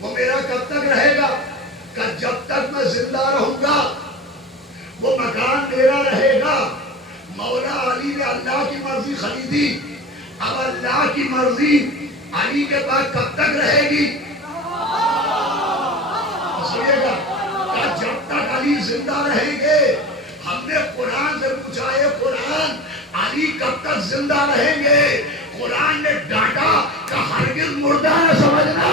وہ میرا کب تک رہے گا؟ کہ جب تک میں زندہ رہوں گا وہ مکان میرا رہے گا. مولا علی نے اللہ کی مرضی خریدی, اب اللہ کی مرضی علی کے بعد کب تک رہے گی؟ سنیے گا, کہ جب تک علی زندہ رہیں گے. ہم نے قرآن سے پوچھا ہے, قرآن علی کب تک زندہ رہیں گے؟ قرآن نے ڈانٹا کہ ہرگز مردہ نہ سمجھنا.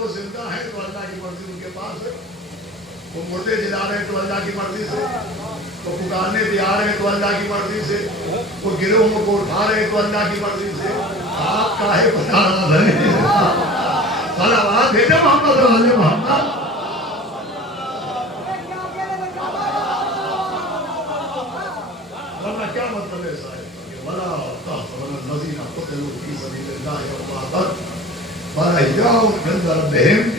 وہ زندہ ہے تو اللہ کی مرضی ان کے پاس ہے, وہ مردے جلا رہے ہیں تو اللہ کی مرضی سے, وہ پکارنے پہ آ رہے ہیں تو اللہ کی مرضی سے, وہ گروہوں کو اٹھا رہے ہیں تو اللہ کی مرضی سے. آپ کاہے بتا رہا ہے؟ صلوات بھیجو محمد والے محمد. ورنہ کیا مطلب ہے صاحب؟ ولا تحسبن الذین قتلوا فی سبیل اللہ امواتا بل احیاء عند ربہم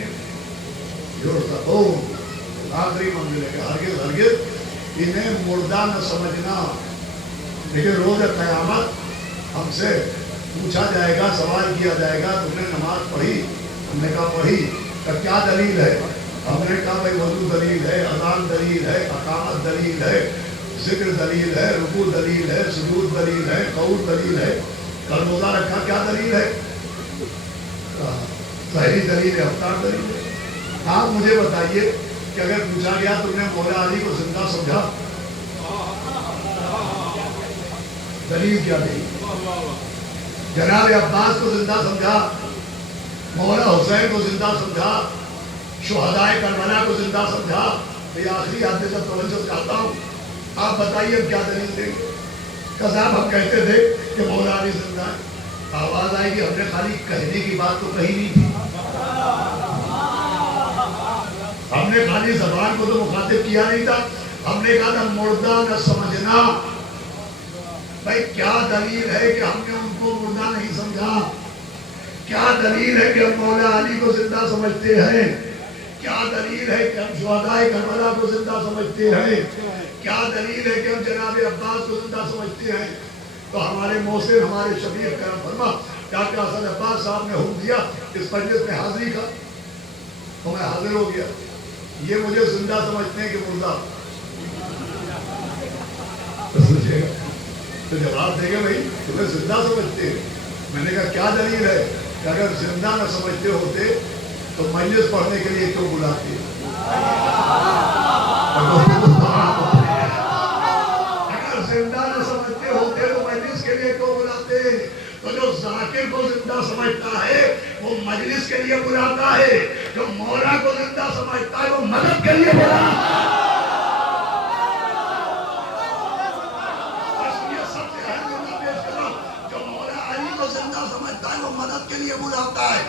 یرزقون. آخری منزل ہے کہ ہرگز ہرگز انہیں مردہ نہ سمجھنا. لیکن روز قیامت ہم سے پوچھا جائے گا, سوال کیا جائے گا, تم نے نماز پڑھی؟ ہم نے کہا پڑھی. کہ کیا دلیل ہے؟ ہم نے کہا بھائی وضو دلیل ہے, اذان دلیل ہے, اقامت دلیل ہے, ذکر دلیل ہے, رکوع دلیل ہے, سجود دلیل ہے, قعود دلیل ہے. کل روزہ رکھا کیا دلیل ہے؟ ظاہری دلیل ہے, افطار دلیل ہے. آپ مجھے بتائیے کہ اگر پوچھا گیا تم نے مولا علی کو زندہ سمجھا, دلیل کیا دی؟ جناب عباس کو زندہ سمجھا, مولا حسین کو زندہ سمجھا, شہدائے کربلا کو زندہ سمجھا. یہ آخری حد سے توجہ چاہتا ہوں, آپ بتائیے اب کیا دلیل دیں گے؟ کہ صاحب ہم کہتے تھے کہ مولا علی زندہ ہے. آواز آئے گی ہم نے خالی کہنے کی بات تو کہی نہیں تھی, ہم نے خالی زبان کو تو مخاطب کیا نہیں تھا, ہم نے کہا تھا مردہ نہ سمجھنا. بھائی کیا دلیل ہے کہ ہم نے ان کو مردہ نہیں سمجھا؟ کیا دلیل ہے کہ ہم مولا علی کو زندہ سمجھتے ہیں؟ کیا دلیل ہے کہ ہم شہدائے کربلا کو زندہ سمجھتے ہیں؟ کیا دلیل ہے کہ ہم جناب عباس کو زندہ سمجھتے ہیں؟ تو ہمارے محسن, ہمارے شفیع کرم فرما ڈاکٹر حسن عباس صاحب نے حکم دیا اس مجلس میں حاضری کا, تو میں حاضر ہو گیا. یہ مجھے زندہ سمجھتے ہیں کہ مردہ؟ سوچے گا تو جواب دے گا بھائی تمہیں زندہ سمجھتے ہیں. میں نے کہا کیا دلیل ہے کہ اگر زندہ نہ سمجھتے ہوتے تو مجلس پڑھنے کے لیے کیوں بلاتے؟ اگر زندہ نہ سمجھتے ہوتے تو مجلس کے لیے کیوں بلاتے؟ تو جو ذاکر کو زندہ سمجھتا ہے وہ مجلس کے لیے بلاتا ہے, جو مولا کو زندہ سمجھتا ہے وہ مدد کے لیے بلاتا ہے. مدد کے لیے بلاتا ہے,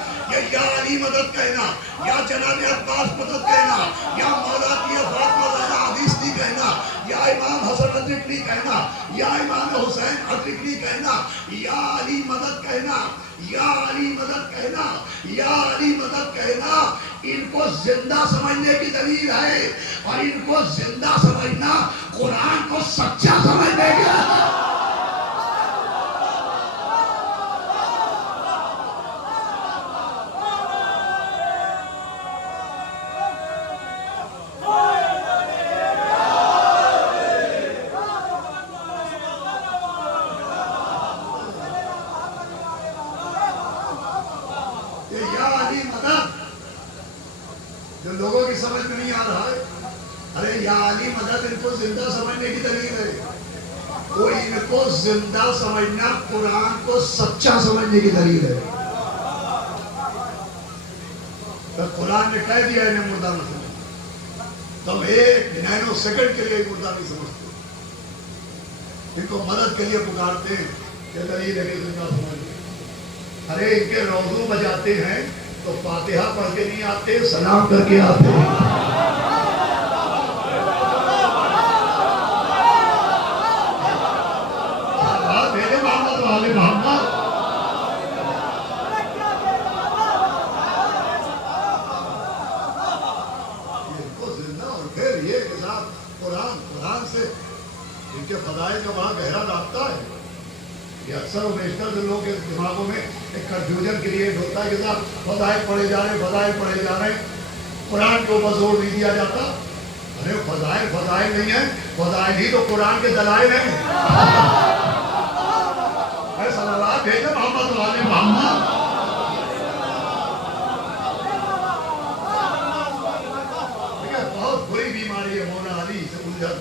یا علی مدد کہنا, یا جناب عباس مدد کہنا, یا مولا کی فاطمہ زہرا حدیث کہنا, یا امام حسن ادرکلی کہنا, یا امام حسین ادرکلی کہنا, یا علی مدد کہنا, یا علی مدد کہنا, یا علی مدد کہنا. ان کو زندہ سمجھنے کی دلیل ہے, اور ان کو زندہ سمجھنا قرآن کو سچا سمجھنے کی. لوگوں کی سمجھ میں نہیں آ رہا ہے. ارے یا علی مدد ان کو زندہ سمجھنے کی دلیل ہے. کوئی ان کو زندہ سمجھنا قرآن کو سچا سمجھنے کی دلیل ہے. تو قرآن نے کہہ دیا انہیں مردہ نہ سمجھ. تم ایک نینو سیکنڈ کے لیے مردہ نہیں سمجھتے. ان کو مدد کے لیے پکارتے ہیں کہ دلیل ہے کہ زندہ سمجھ. ارے ان کے روزو بجاتے ہیں تو فاتحہ پڑھ کے نہیں آتے, سلام کر کے آتے ہیں. قرآن سے ان کے فضائل کا وہاں گہرا رابطہ ہے. یہ اکثر و بیشتر لوگوں کے دماغوں میں ایک کنفیوژن کریٹ ہوتا ہے کہ صاحب فضائل پڑھے جا رہے ہیں, قرآن کے اوپر زور نہیں دیا جاتا. ارے فضائل نہیں ہیں, فضائل ہی تو قرآن کے دلائل ہیں. صلوات بھیجے محمد والے محمد. بہت بری بیماری ہے مولانا علی سے الجھن.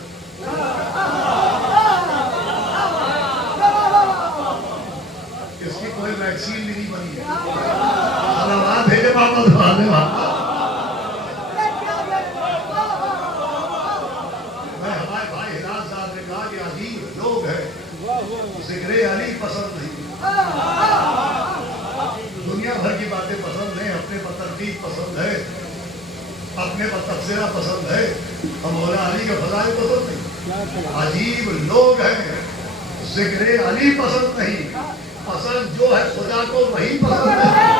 اس کی کوئی ویکسین بھی نہیں بنی ہے. صلوات بھیجے محمد والے محمد. ہمارے بھائی ہلال صاحب نے کہا کہ عجیب لوگ ہیں ذکر علی پسند نہیں, دنیا بھر کی باتیں پسند ہیں, اپنے پر ترتیب پسند ہے, اپنے پر تبصرہ پسند ہے, اور مولا علی کے فضائل پسند نہیں. عجیب لوگ ہیں ذکر علی پسند نہیں, پسند جو ہے خدا کو وہی پسند ہے.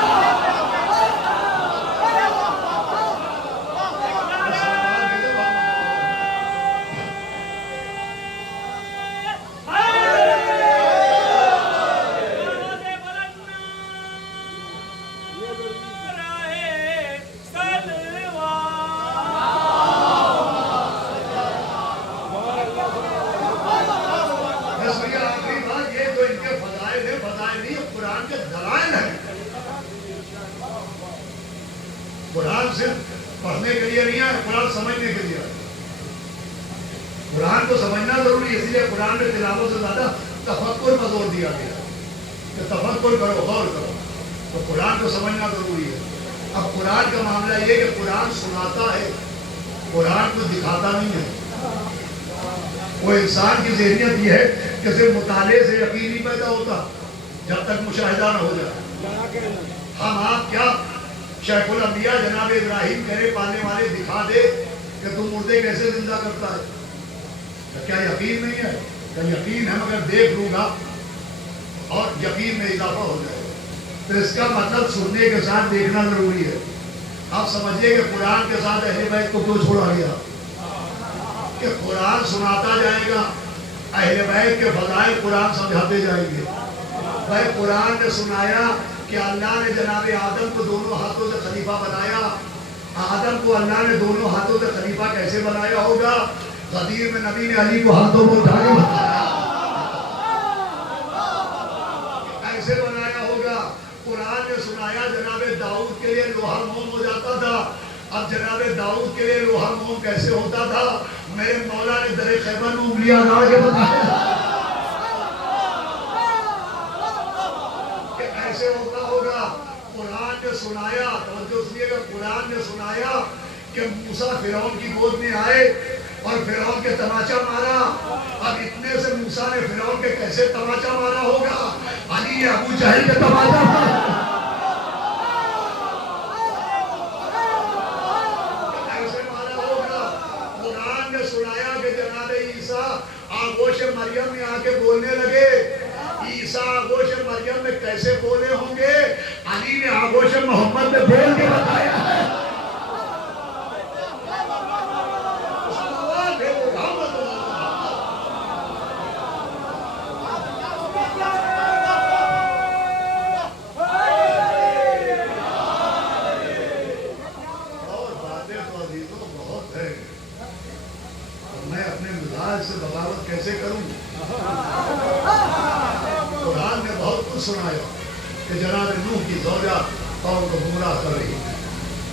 قرآن صرف پڑھنے کے لیے نہیں ہے, قرآن سمجھنے کے لیے ہے. قرآن کو سمجھنا ضروری ہے, اس لیے قرآن میں تلاوت سے زیادہ تفکر پر زور دیا گیا کہ تفکر کرو, غور کرو. تو قرآن کو سمجھنا ضروری ہے. اب قرآن کا معاملہ یہ کہ قرآن سناتا ہے, قرآن کو دکھاتا نہیں ہے. وہ انسان کی ذہنیت یہ ہے کہ صرف مطالعے سے یقین نہیں پیدا ہوتا جب تک مشاہدہ نہ ہو جائے. ہم آپ کیا شیخ الانبیاء جناب ابراہیم کہنے پالنے والے دکھا دے کہ تم مردے کیسے زندہ کرتا ہے. کیا یقین نہیں ہے؟ کہ یقین ہے مگر دیکھ لوں گا اور یقین میں اضافہ ہو جائے. تو اس کا مطلب سننے کے ساتھ دیکھنا ضروری ہے. آپ سمجھیے کہ قرآن کے ساتھ اہل بیت کو کیوں چھوڑا گیا؟ کہ قرآن سناتا جائے گا, اہل بیت کے فضائل قرآن سمجھاتے جائیں گے. بھائی قرآن نے سنایا کہ اللہ نے جناب آدم کو دونوں ہاتھوں سے خلیفہ بنایا. آدم کو اللہ نے دونوں ہاتھوں سے خلیفہ کیسے بنایا ہوگا؟ غدیر میں نبی نے علی کو ہاتھوں کو اٹھا کے بتایا ایسے بنایا ہوگا. قرآن نے سنایا جناب داؤد کے لیے لوہا موم ہو جاتا تھا. اب جناب داؤد کے لیے لوہا موم کیسے ہوتا تھا؟ میرے مولا نے در خیبر میں انگلیاں لا کے بتایا کہ ایسے ہوتا ہوگا. قرآن نے سنایا, توجہ سنیے گا, قرآن نے سنایا کہ موسیٰ فرعون کی گود میں آئے اور فرعون کے تماچا مارا. اب اتنے سے موسیٰ نے فرعون کے کیسے تماچا مارا ہوگا؟ علی نے ابو جہل کے تماچا مارا. ایسے مارا ہوگا. قرآن نے سنایا کہ جناب عیسیٰ آغوش مریم میں آ کے بولنے لگے. عیسیٰ آغوش مریم میں کیسے بولے ہوں گے؟ علی نے آغوش محمد میں بول کے بتایا ہے. سے بغاوت کیسے کروں؟ قرآن نے بہت کچھ سنایا کہ جناب نوح کی زوجہ قوم کو گمراہ کر رہی ہے.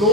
2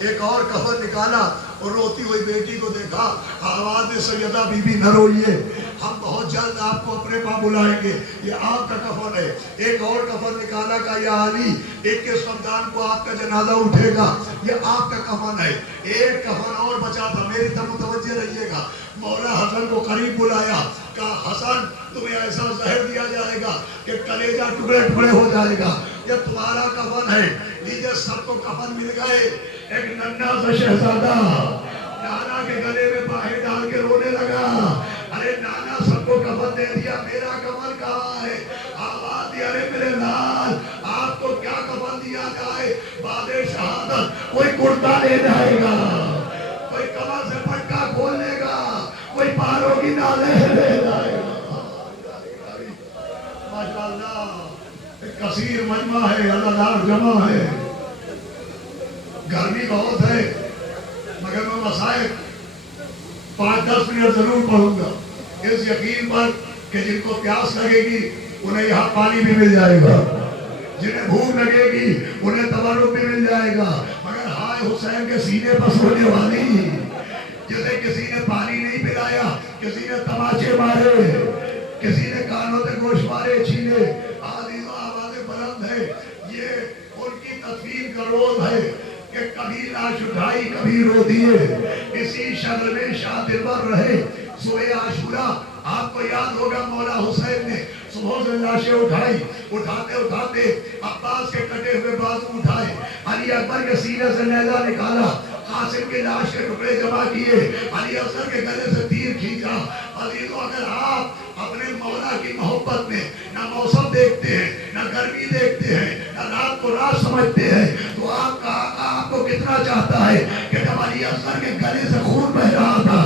ایک اور کفن نکالا اور روتی ہوئی بیٹی کو دیکھا، آواز سیدہ بی بی نہ روئیے، ہم بہت جلد آپ کو اپنے پاس بلائیں گے، یہ آپ کا کفن ہے۔ ایک اور کفن نکالا کہ یا علی 21 رمضان کو آپ کا جنازہ اٹھے گا، یہ آپ کا کفن ہے۔ ایک کفن اور بچا تھا، میری طرف متوجہ رہیے گا۔ مولا حسن کو قریب بلایا، کہا حسن تمہیں ایسا زہر دیا جائے گا کہ کلیجہ ٹکڑے ٹکڑے ہو جائے گا، یہ تمہارا کفن ہے۔ لیجئے سب کو کفن مل گئے۔ ایک ننھا سا شہزادہ نانا کے گلے میں باہیں ڈال کے رونے لگا، ارے نانا سب کو کفن دے دیا، میرا کفن کہاں ہے؟ آواز دی ارے میرے لال آپ کو کیا کفن دیا جائے؟ بعد شہادت کوئی کرتا لے جائے گا، کوئی کمر سے پٹکا کھول لے گا، کوئی پاروں کی نالے لے جائے گا۔ ماشاءاللہ ایک کثیر مجمع ہے، عددار جمع ہے، گرمی بہت ہے مگر میں مسائل 5-10 منٹ ضرور پڑھوں گا، اس یقین پر کہ جن کو پیاس لگے گی انہیں یہاں پانی بھی مل جائے گا، جنہیں بھوک لگے گی انہیں تبرک بھی مل جائے گا، مگر ہائے حسین کے سینے پر سونے والی جسے کسی نے پانی نہیں پلایا، کسی نے تماچے مارے، کسی نے کانوں سے گوشوارے چھینے، عزیزوں آوازیں بلند ہے، یہ ان کی تدفین کا روز ہے کہ کبھی لاش اٹھائی کبھی رو دیے، اسی شکل میں شاہ دلبر رہے۔ صبح عاشورہ آپ کو یاد ہوگا مولا حسین نے صبح سے لاشیں اٹھائی، اٹھاتے اٹھاتے عباس کے کٹے ہوئے بازو اٹھائے، علی اکبر کے سینے سے نیزہ نکالا، قاسم کے لاش کے ٹکڑے جمع کیے، علی اصغر کے گلے سے تیر کھینچا۔ عزیزوں اگر آپ اپنے مولا کی محبت میں نہ موسم دیکھتے ہیں، نہ گرمی دیکھتے ہیں، نہ رات کو رات سمجھتے ہیں، تو آپ کا آقا آپ کو کتنا چاہتا ہے کہ جب علی اصغر کے گلے سے خون بہ رہا تھا،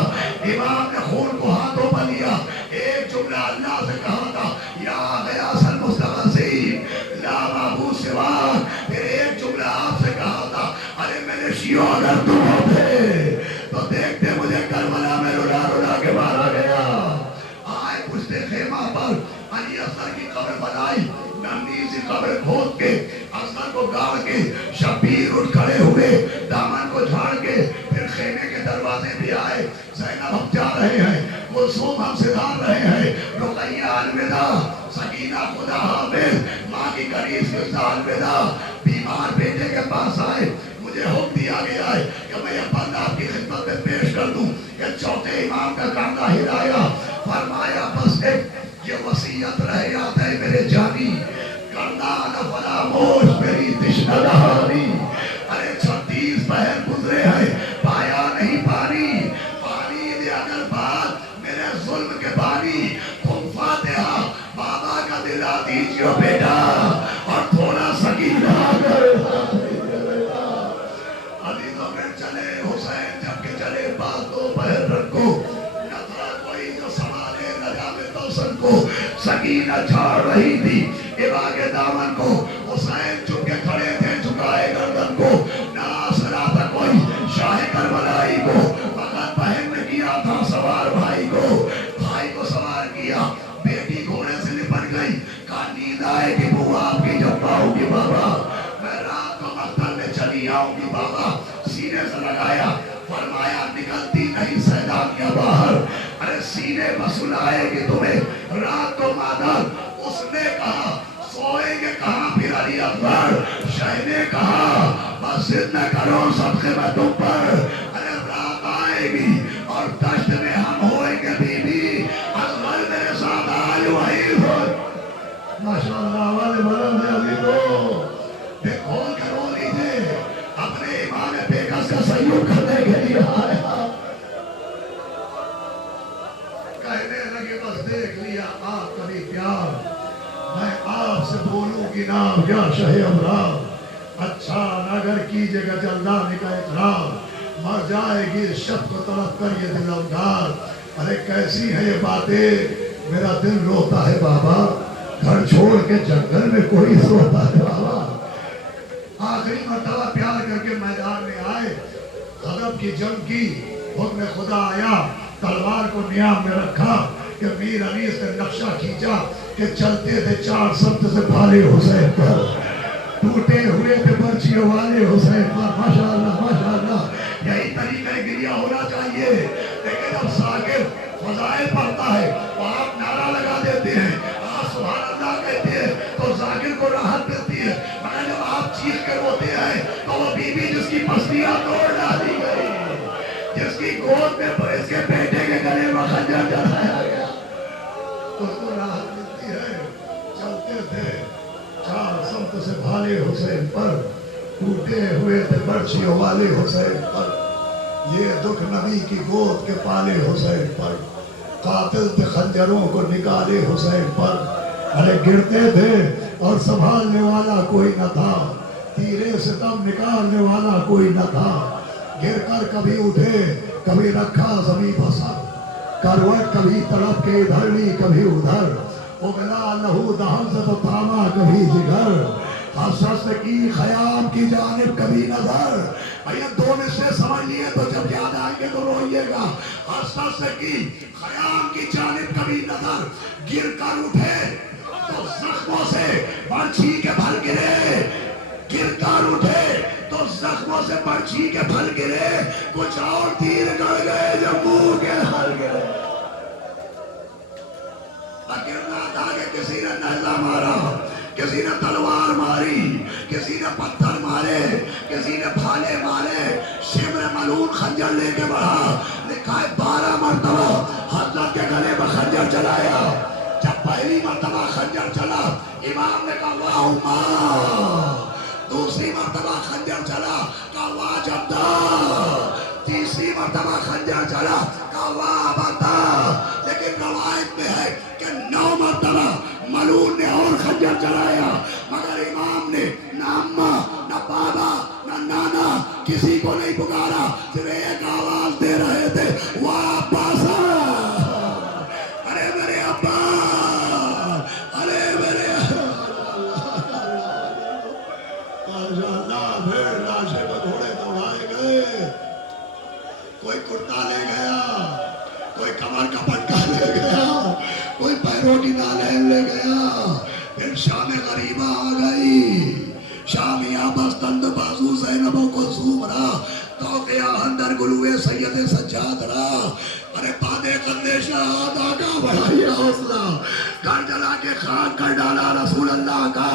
امام نے خون کو ہاتھوں پر لیا، ایک جملہ اللہ سے کہا تھا یا غیاث المستغیثین لا معبود سواک، پھر ایک جملہ آپ سے کہا تھا ارے میرے شیعوں اگر تم ہوتے تو دیکھتے مجھے کربلا میں رلا رلا کے مارا گیا۔ آئے پشتے خیمہ پر علی اصغر کی قبر بنائی، ننھی سی قبر کھود کے اصغر کو گاڑ کے شبیر اٹھ کھڑے ہوئے، دامن کو جھاڑ کے پھر خیمے کے دروازے بھی آئے، زینب ہم جا رہے ہیں، کلثوم ہم سدھار رہے ہیں، رقیہ الوداع، سکینہ خدا حافظ، ماں کی کنیز قصہ الوداع، بیمار بیٹے کے پاس آئے، مجھے حکم دیا گیا ہے کہ میں یہ بند آپ کی خدمت میں پیش کر دوں کہ چوتھے امام کا کاندھا ہلایا، فرمایا بس ایک یہ وصیت رہ یاد ہے میرے جانی، کرنا نہ فراموش میری تشنہ دہانی، ارے 36 پہر گزرے ہیں پایا نہیں پانی، پانی دے اگر بات میرے ظلم کے بانی، تم فاتحہ بابا کا دلا دیجیو بیٹا اور تھوڑا سکینہ کر عزیزوں میں چلے حسین جب کہ چلے باز دو پہر رکھو، نہ تھا کوئی جو سنبھالے نجام توسن کو، سکینہ چھاڑ رہی تھی عبا کے دامن کو، حسین چھپ کے کھڑے تھے جھکائے گردن کو، نہ آسرا تھا کوئی شاہ کربلائی کو، فقط بہن نے کیا تھا سوار بھائی کو، بھائی کو سوار کیا، بیٹی گھوڑے سے لپٹ گئی، کہا نیند آئے گی بو آپ کی جب پاؤں گی بابا، میں رات کو مقتل میں چلی آؤں گی بابا، سینے سے لگایا، فرمایا نکلتی نہیں سیدانیاں باہر، ارے سینے مسئلہ آئے گی تمہیں رات کو مادر، اس نے کہا سوئیں گے کہاں پھر علی اکبر، شاہ نے کہا بس ضد نہ کرو صدقے میں تم پر، ارے رات آئے گی اور دشت میں ہم ہوئیں گے بی بی، اکبر میرے ساتھ آج وہی ہو، ماشاءاللہ آواز بلند ہے عزیزو، پھر کھول کے رو لیجئے اپنے ایمان بیکس کا سیور کرنے کے لیے آیا، کہنے لگے بس دیکھ لیا آپ کا بھی پیار، میں آپ سے بولوں گی نام یا شاہ ابرار، اچھا نگر کیجئے گا جلدانی کا اقرار، مر جائے گی اس شب کو طلب کر یہ دل اودار، ارے کیسی ہے یہ باتیں میرا دل روتا ہے بابا، گھر چھوڑ کے جنگل میں کوئی سوتا ہے بابا، آخری مرتبہ پیار کر کے میدان میں آئے، غضب کی جنگ کی، حکم خدا آیا، تلوار کو نیام میں رکھا کہ میر انیس نے نقشہ کھینچا کہ چلتے تھے 4 سمت سے بھالے حسین پر، ٹوٹے ہوئے تھے برچیوں والے حسین پر. ماشاءاللہ ماشاءاللہ یہی طریقہ گریہ ہونا چاہیے. لیکن اب ذاکر فضائل پڑھتا ہے تو آپ نعرہ لگا دیتے ہیں, آپ سبحان اللہ کہتے ہیں تو ذاکر کو راحت ملتی ہے. مگر جب آپ چیخ کر روتے ہیں تو وہ بیوی جس کی پسلیاں توڑ ڈالی گئی, جس کی گود میں اس کے بیٹے کے گلے میں خنجر چلایا گیا, اس کو راحت ملتی ہے. چلتے تھے چار سمت سے بھالے حسین پر, ٹوٹے ہوئے تھے برچیوں والے حسین پر. یہ دکھ نبی کی گود کے پالے حسین پر, قاتل تھے خنجروں کو نکالے حسین پر. ارے گرتے تھے اور سنبھالنے والا کوئی نہ تھا, تیرے ستم نکالنے والا کوئی نہ تھا. گر کر کبھی اٹھے کبھی رکھا زمین پر سر, کروٹ کبھی طرف کے ادھر لی کبھی ادھر, اگلا لہو دہن سے تو تھاما کبھی جگر, حسرت کی خیام کی جانب کبھی نظر. بھیا دو مصرے سمجھ لیے تو جب یاد آئیں گے تو روئیے گا. حسرت کی خیام کی جانب کبھی نظر, گر کر اٹھے تو زخموں سے برچھی کے پھل گرے, گر کر اٹھے تو زخموں سے برچھی کے پھل گرے, کچھ اور تیر گڑ گئے جو منہ کے حل گرے. گرنا تھا کہ کسی نے نیزہ مارا, کسی نے تلوار ماری, کسی نے پتھر مارے, کسی نے بھالے مارے. شمر ملعون خنجر لے کے بڑھا, لکھا ہے 12 مرتبہ حضرت کے گلے میں خنجر چلایا. جب پہلی مرتبہ خنجر چلا امام نے کہا واہ امام, دوسری مرتبہ خنجر چلا کہا واہ جمدار, تیسری مرتبہ خنجر چلا کہا واہ ابدا. لیکن روایت میں ہے کہ 9 مرتبہ ملعون نے اور خنجر چلایا, مگر امام نے نہ اماں نہ بابا نہ نانا کسی کو نہیں پکارا, صرف ایک آواز دے رہے تھے واہ عباسا, ارے میرے ابا, ارے میرے ماشاءاللہ. پھر لاشیں پر گھوڑے دوڑائے گئے, کوئی کرتا لے گیا, کوئی کمر کا پٹکا لے گیا, کوئی پیروں کی نالین لے گیا. پھر شام غریبہ آ گئی, شامیہ بستند بازو زینب و کلثوم را, توقیہ اندر گلوے سید سجاد را. ارے پادے قدے شہاد آقا بڑھائیے حوصلہ, گھر جلا کے خاک کر ڈالا رسول اللہ کا.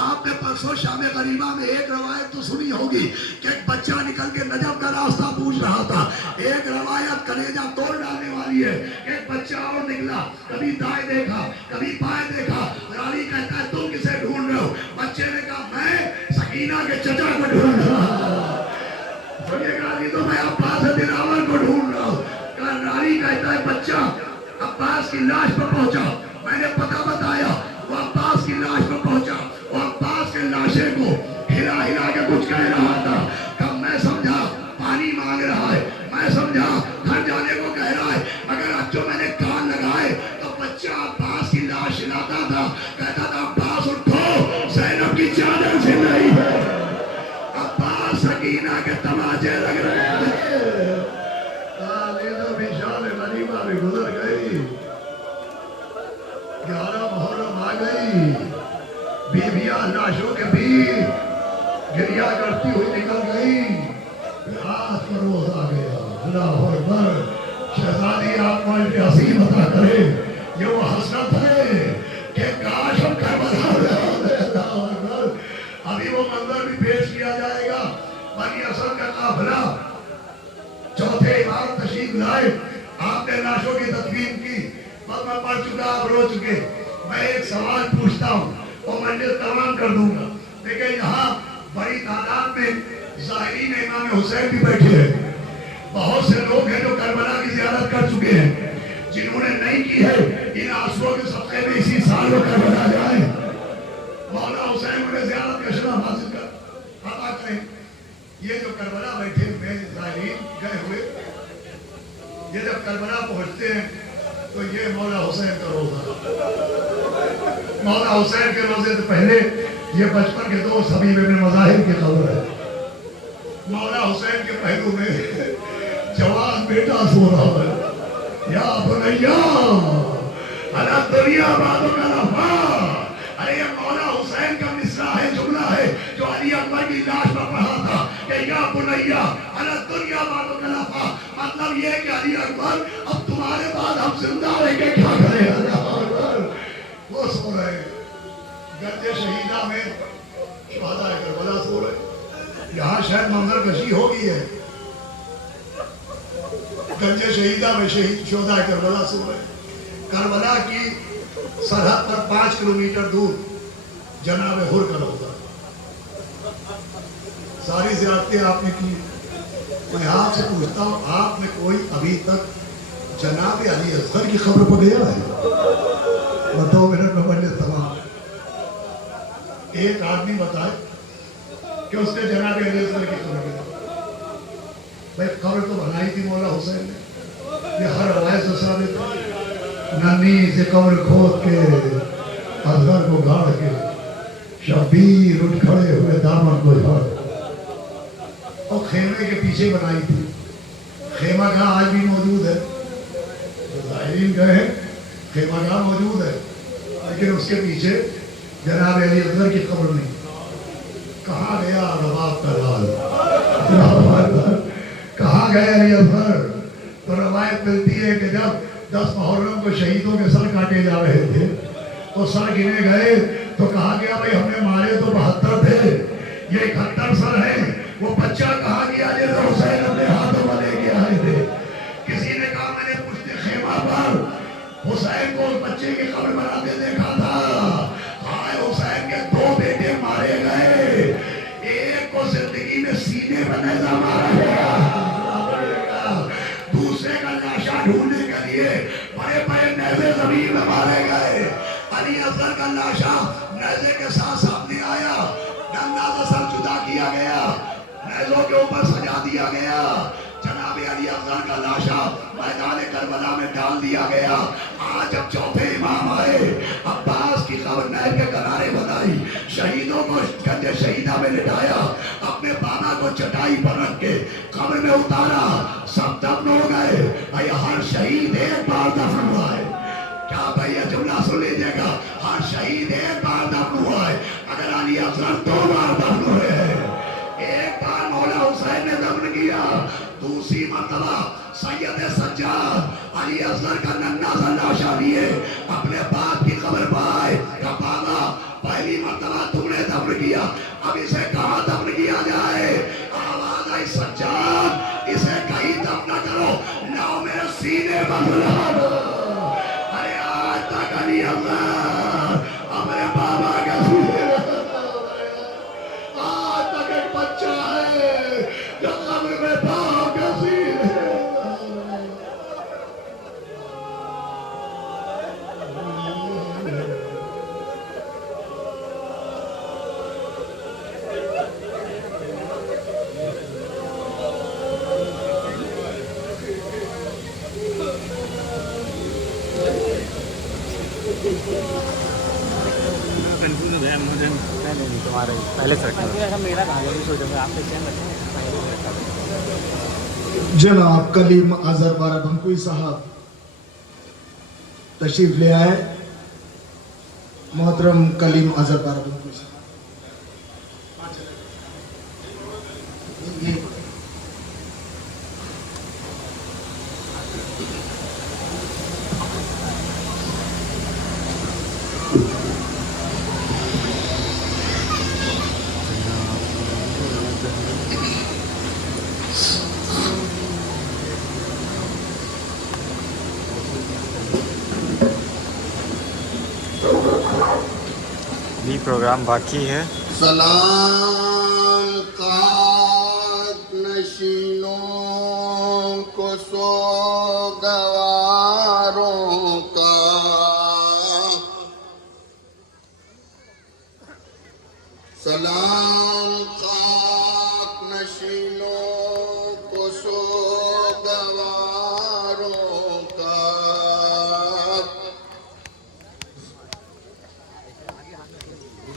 آپ نے پرسوں شام غریبہ میں ایک روایت تو سنی ہوگی کہ ایک بچہ نکل کے نجف کا راستہ پوچھ رہا تھا. ایک روایت کلیجہ توڑ ڈالنے والی ہے, ایک بچہ اور نکلا, کبھی دائیں دیکھا کبھی بائیں دیکھا. راوی کہتا ہے تم کسے ڈھونڈ رہے ہو؟ بچے نے کہا میں سکینہ کے چچا کو ڈھونڈ رہا ہوں. تو میں عباس دلاور کو ڈھونڈ رہا ہوں. راوی کہتا ہے بچہ عباس کی لاش پر پہنچا, میں نے پتہ بتایا, وہ عباس کی لاش پر پہنچا, وہ عباس کے لاشے کو ہلا ہلا کے کچھ کہہ رہا تھا. کب میں سمجھا پانی مانگ رہا ہے, میں سمجھا گھر جانے کو کہہ رہا ہے, مگر اب جو میں نے کان لگائے تو بچہ عباس کی لاش ہلاتا تھا, کہتا تھا عباس اٹھو زینب کی چادر سے نہیں ہے. عباس سکینہ کے تماچے لگ رہے ہیں. غریبہ بھی گزر گئی, 11 محرم آ گئی, بیویاں لاشوں کے بیچ گریہ کرتی ہوئی نکل گئی. رات کا روز آ گیا, اللہ اکبر. شہزادی آپ کو ایک حسین عطا کرے, یہ وہ حسرت ہے کہ کاش ہم کربلا میں ہوتے. اللہ اکبر. ابھی وہ منظر بھی پیش کیا جائے گا. بنی اسد کا قافلہ چوتھے امام تشریف لائے, آپ نے لاشوں کی تدفین کی. بس میں پڑھ چکا, آپ رو چکے. میں ایک سوال پوچھتا ہوں اور مجلس تمام کر دوں گا. دیکھیں یہاں بڑی تعداد میں زائرین امام حسین بھی بیٹھے ہیں. بہت سے لوگ ہیں جو کربلا کی زیارت کر چکے ہیں. جنہوں نے نہیں کی ہے ان آنسوؤں کے صدقے میں اسی سال وہ کربلا جائیں. مولا حسین انہیں زیارت کا شرف حاصل کر عطا کریں. یہ جو کربلا بیٹھے ہوئے زائرین گئے ہوئے, یہ جب کربلا پہنچتے ہیں تو یہ مولا حسین کا روزہ. مولا حسین کے روزے سے پہلے یہ بچپن کے دوست حبیب ابن مظاہر کی قبر ہے. مولا حسین کے پہلو میں جوان بیٹا سو رہا ہے. یا بنیا علی دنیا بادو کا رفا. ارے یہ مولا حسین کا مصرع ہے, جملہ ہے شہیدہ میں شہداء کربلا سو رہے. یہاں شاید منظر کشی ہو گئی ہے. گنج شہیدہ میں شہداء کربلا سو رہے. کربلا کی سرحد پر 5 کلومیٹر دور جناب حر کا روضہ. ساری زیارتیں آپ نے کی. میں آپ سے پوچھتا ہوں, آپ میں کوئی ابھی تک جناب علی اصغر کی خبر پر گیا ہے؟ بتاؤ منٹ میں پڑھ لیتا ہوں. ایک آدمی بتائے کہ اس نے جناب علی اصغر کی خبر گیا. بھائی قبر تو بنائی تھی مولا حسین نے, یہ ہر روایت سے ثابت ہے. ننی سے قبر کھود کے اصغر کو گاڑ کے شبیر اٹھ کھڑے ہوئے دامن کو جھاڑ. اور خیمے کے پیچھے بنائی تھی. خیمہ گاہ آج بھی موجود ہے, زائرین گئے خیمہ گاہ موجود ہے, لیکن اس کے پیچھے جناب علی اصغر کی قبر نہیں. کہاں گیا رباب کا لال, کہاں گئے علی اصغر؟ تو روایت ملتی ہے کہ جب 10 محرم کو شہیدوں کے سر کاٹے جا رہے تھے تو سر گنے گئے تو کہا گیا بھائی ہم نے مارے تو 72 تھے, یہ 71 سر ہیں. وہ بچہ کہا گیا جیسے حسین اپنے ہاتھوں میں لے کے آئے تھے. کسی نے کہا میں نے پشت خیمہ پر حسین کو اس بچے کی قبر بناتے دیکھا تھا. ہائے حسین کے 2 بیٹے مارے گئے, ایک کو زندگی میں سینے پر نیزہ مارا گیا, دوسرے کا لاشا ڈھونڈنے کے لیے بڑے بڑے نیزے زمین میں مارے گئے. علی اصغر کا لاشا نیزے کے ساتھ سامنے آیا, ڈنڈا سے سر جدا کیا گیا, نیزوں کے اوپر سجا دیا گیا. جناب علی اصغر کا لاشا میدان کربلا میں ڈال دیا گیا. آج جب چوتھے امام آئے, عباس کی قبر نہر کے کنارے بنائی, شہیدوں کو گنج شہیدہ میں لٹایا, اپنے بابا کو چٹائی پر رکھ کے قبر میں اتارا, سب دفن ہو گئے. بھائی ہر شہید ایک بار دفن ہوا ہے. کیا بھائی یہ جملہ سن لیجیے گا, ہر شہید ایک بار دفن ہوا ہے. اگر علی اصغر 2 بار دفن ہوئے ہیں, ایک بار مولا حسین نے دفن کیا, دوسری مرتبہ سید سجاد علی اصغر کا ننھا سا لاشا لیے اپنے باپ کی قبر پر آئے. کہ بابا پہلی مرتبہ تم نے دفن کیا, اب اسے کہاں دفن کیا جائے؟ آواز آئی سجاد اسے کہیں دفن نہ کرو, لاؤ میرے سینے پر بلا دو. ارے آج تک علی اصغر اپنے بابا کے سینے بچہ ہے جو قبر میں باپ کا سینے. تمہارے پہلے سے رکھا میرا کہاں جلدی سوچو گے آپ کے چین رکھیں. جناب کلیم اظہر بارہ بھنکوئی صاحب تشریف لے آئے. محترم کلیم اظہر بارہ بھنکوئی صاحب. پروگرام باقی ہے. سلام خاک نشینوں کو سوگواروں کا, سلام خاک نشینوں کو سوگواروں کا.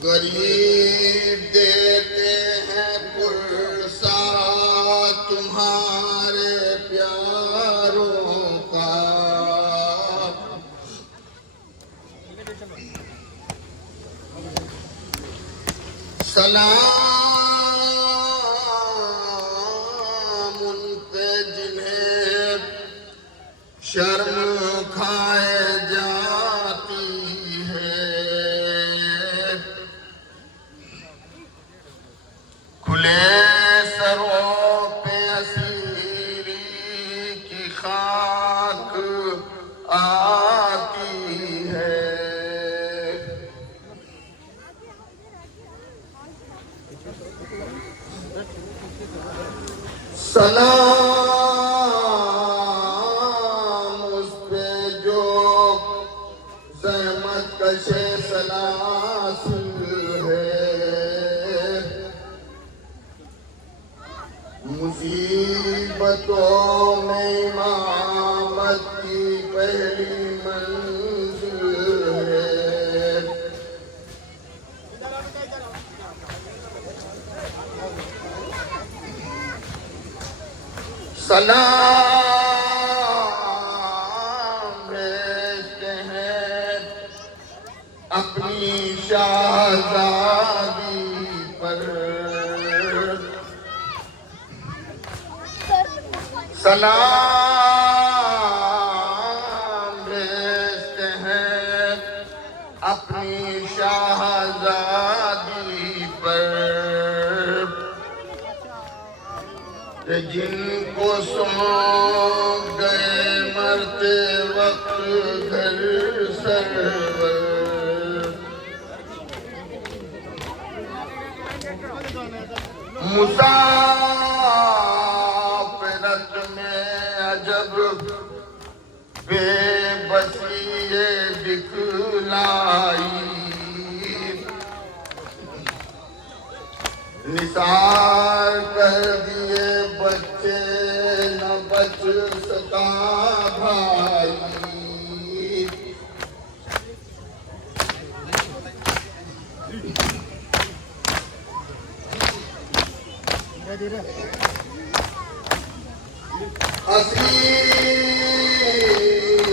غریب دیتے ہیں پرسا تمہارے پیاروں کا. سلام ان پہ جنہیں شرم کھائے جاتی ہے, سلام اس پہ جو زحمت کش سلاسل ہے، مصیبتوں میں امامت کی پہلی منزل ہے۔ سلام بھیجتے ہیں اپنی شہزادی پر، سلام بھیجتے ہیں اپنی شہزادی پر، کہ جن کو سونپ گئے مرتے وقت گھر سرور، مسافرت میں عجب بے بسی دکھلائی، نثار کر دیے بچے نہ بچ سکا بھائی،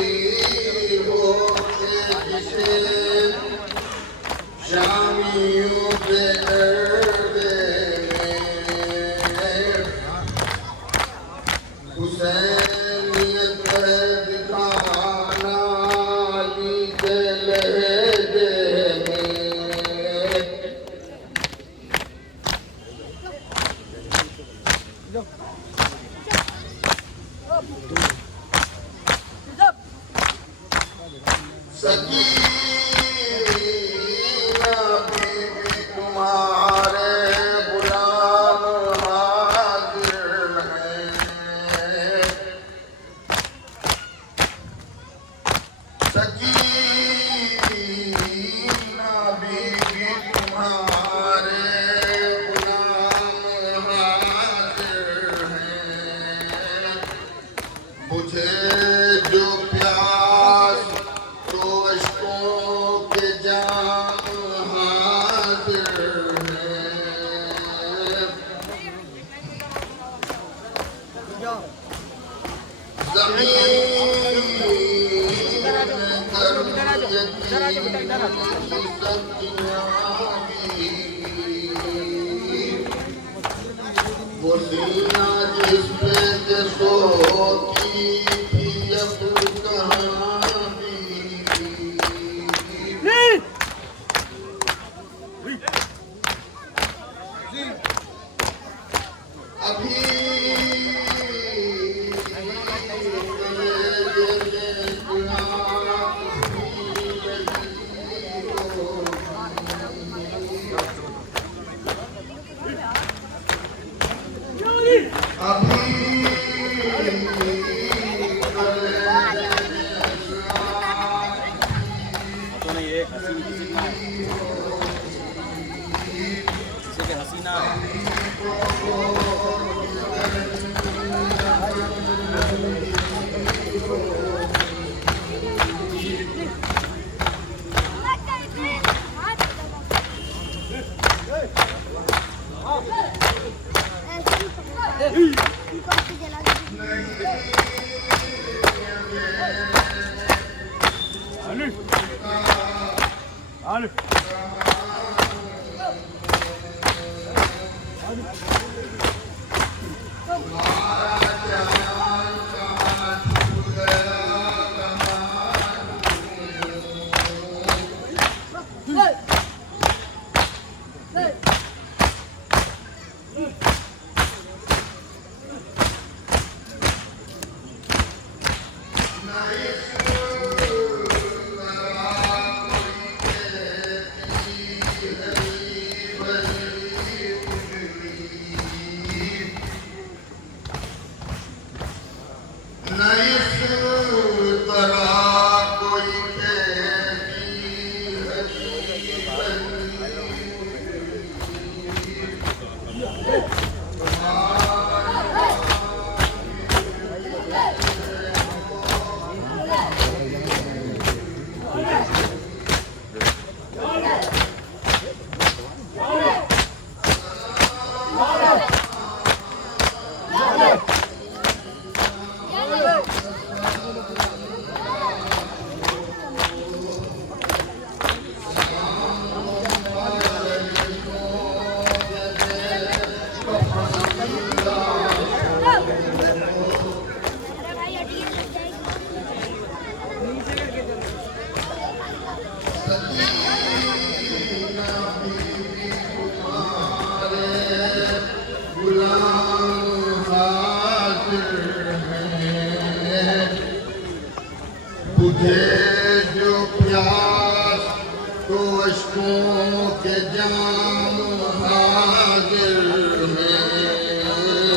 اسیر ہو کے جسے شامیوں پہ حسینیت ہے دکھانا علی کے لہجے میں، سکینہ بی بی تمہارے غلام حاضر ہیں، سکینہ بی بی تمہارے غلام حاضر ہیں، مجھے جو پیاس تو اشکوں کے جام حاضر ہیں، وہ سینہ جس پہ کہ سوتی تھی اب کہاں ابھی تو نہیں ایک حسین حسینہ ہے، جسے کہ حسینہ ہے۔ تو اشکوں کے جام حاضر ہیں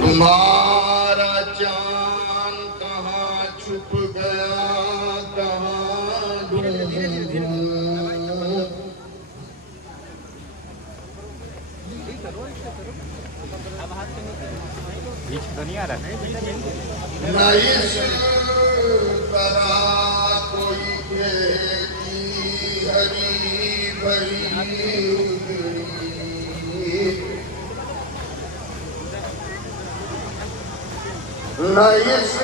تمہارا چاند کہاں چھپ گیا کہاں ڈھونڈوں نہ اس طرح کوئی کھیتی ہری بھری اجڑی نہ اس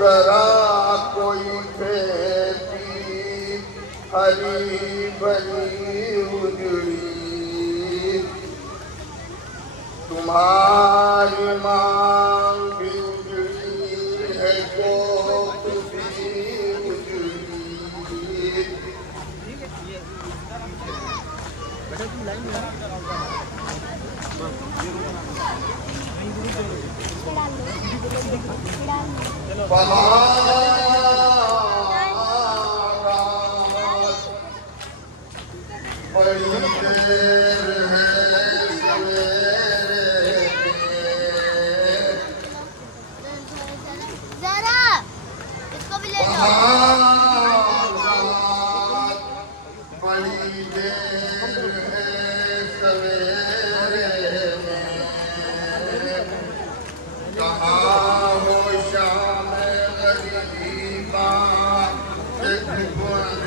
طرح کوئی کھیتی ہری بھری اجڑی تمہاری مانگ بھی اجڑی ہے کوت بھی اجڑی بہارات بڑی دیر ہے سویرے ذرا اس کو بھی لے جاؤ. بہارات بڑی دیر ہے سویرے کہاں ہو شام غریباں ایک اندھیرے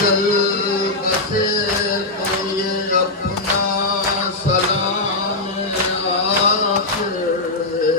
چل بسے تو یہ اپنا سلام آخر ہے.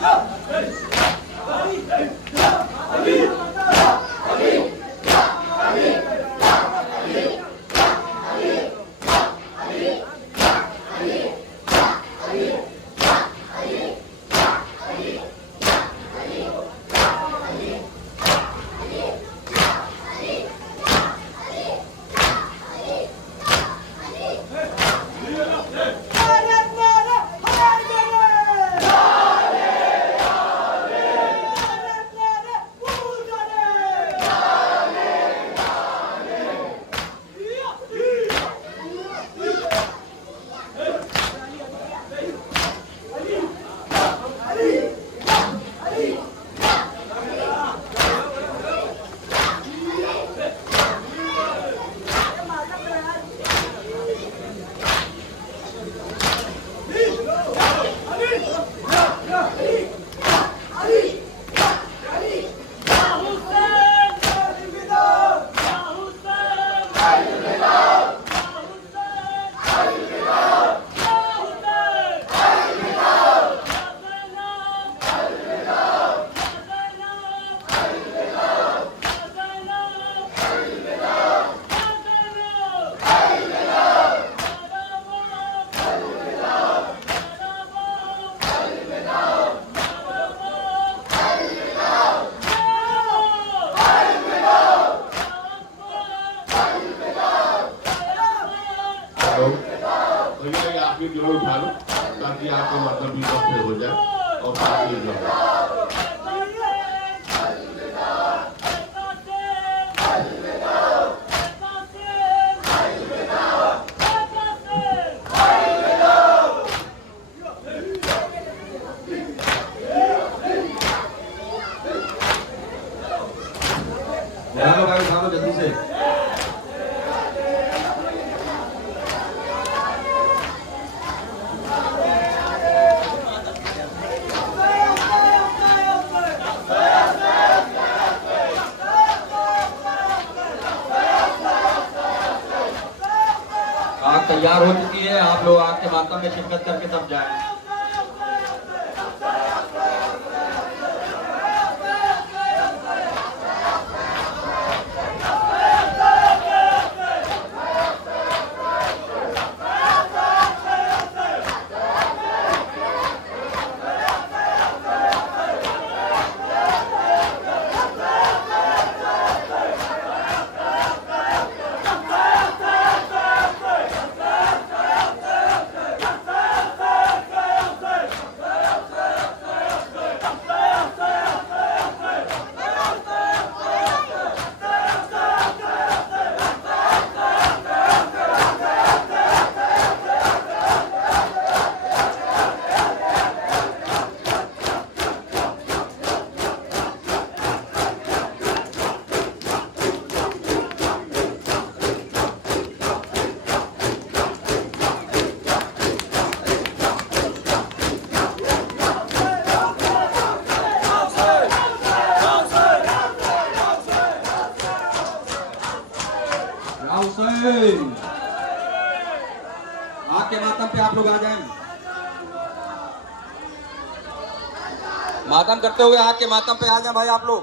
Up! اللہ لہٰذا بھائی اٹھا لو جلدی سے. آگ تیار ہو چکی ہے. آپ لوگ آگ کے ماتم میں شرکت کر کے تب جائیں. حسین آگ کے ماتم پہ آپ لوگ آ جائیں. ماتم کرتے ہوئے آگ کے ماتم پہ آ جائیں بھائی آپ لوگ.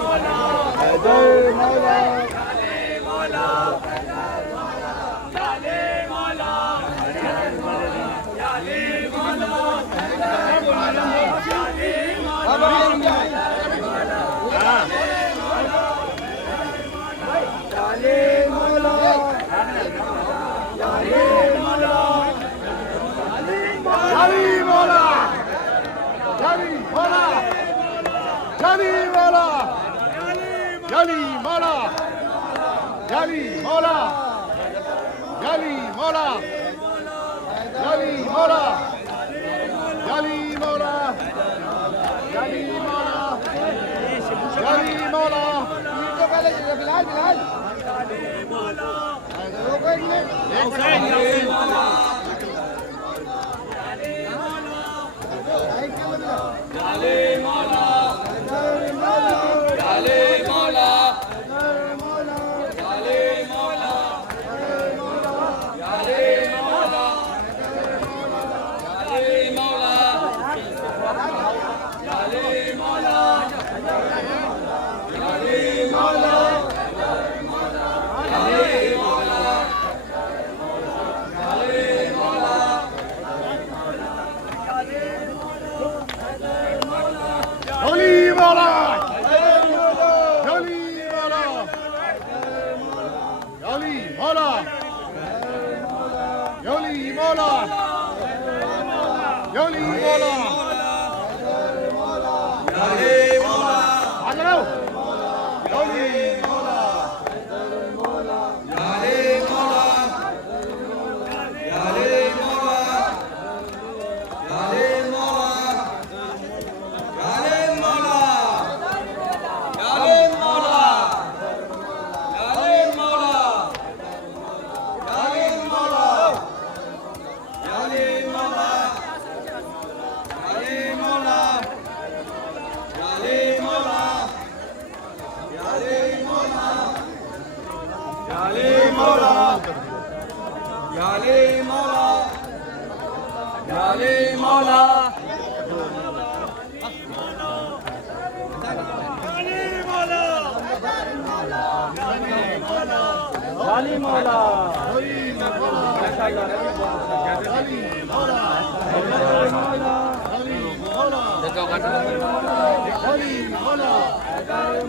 مولا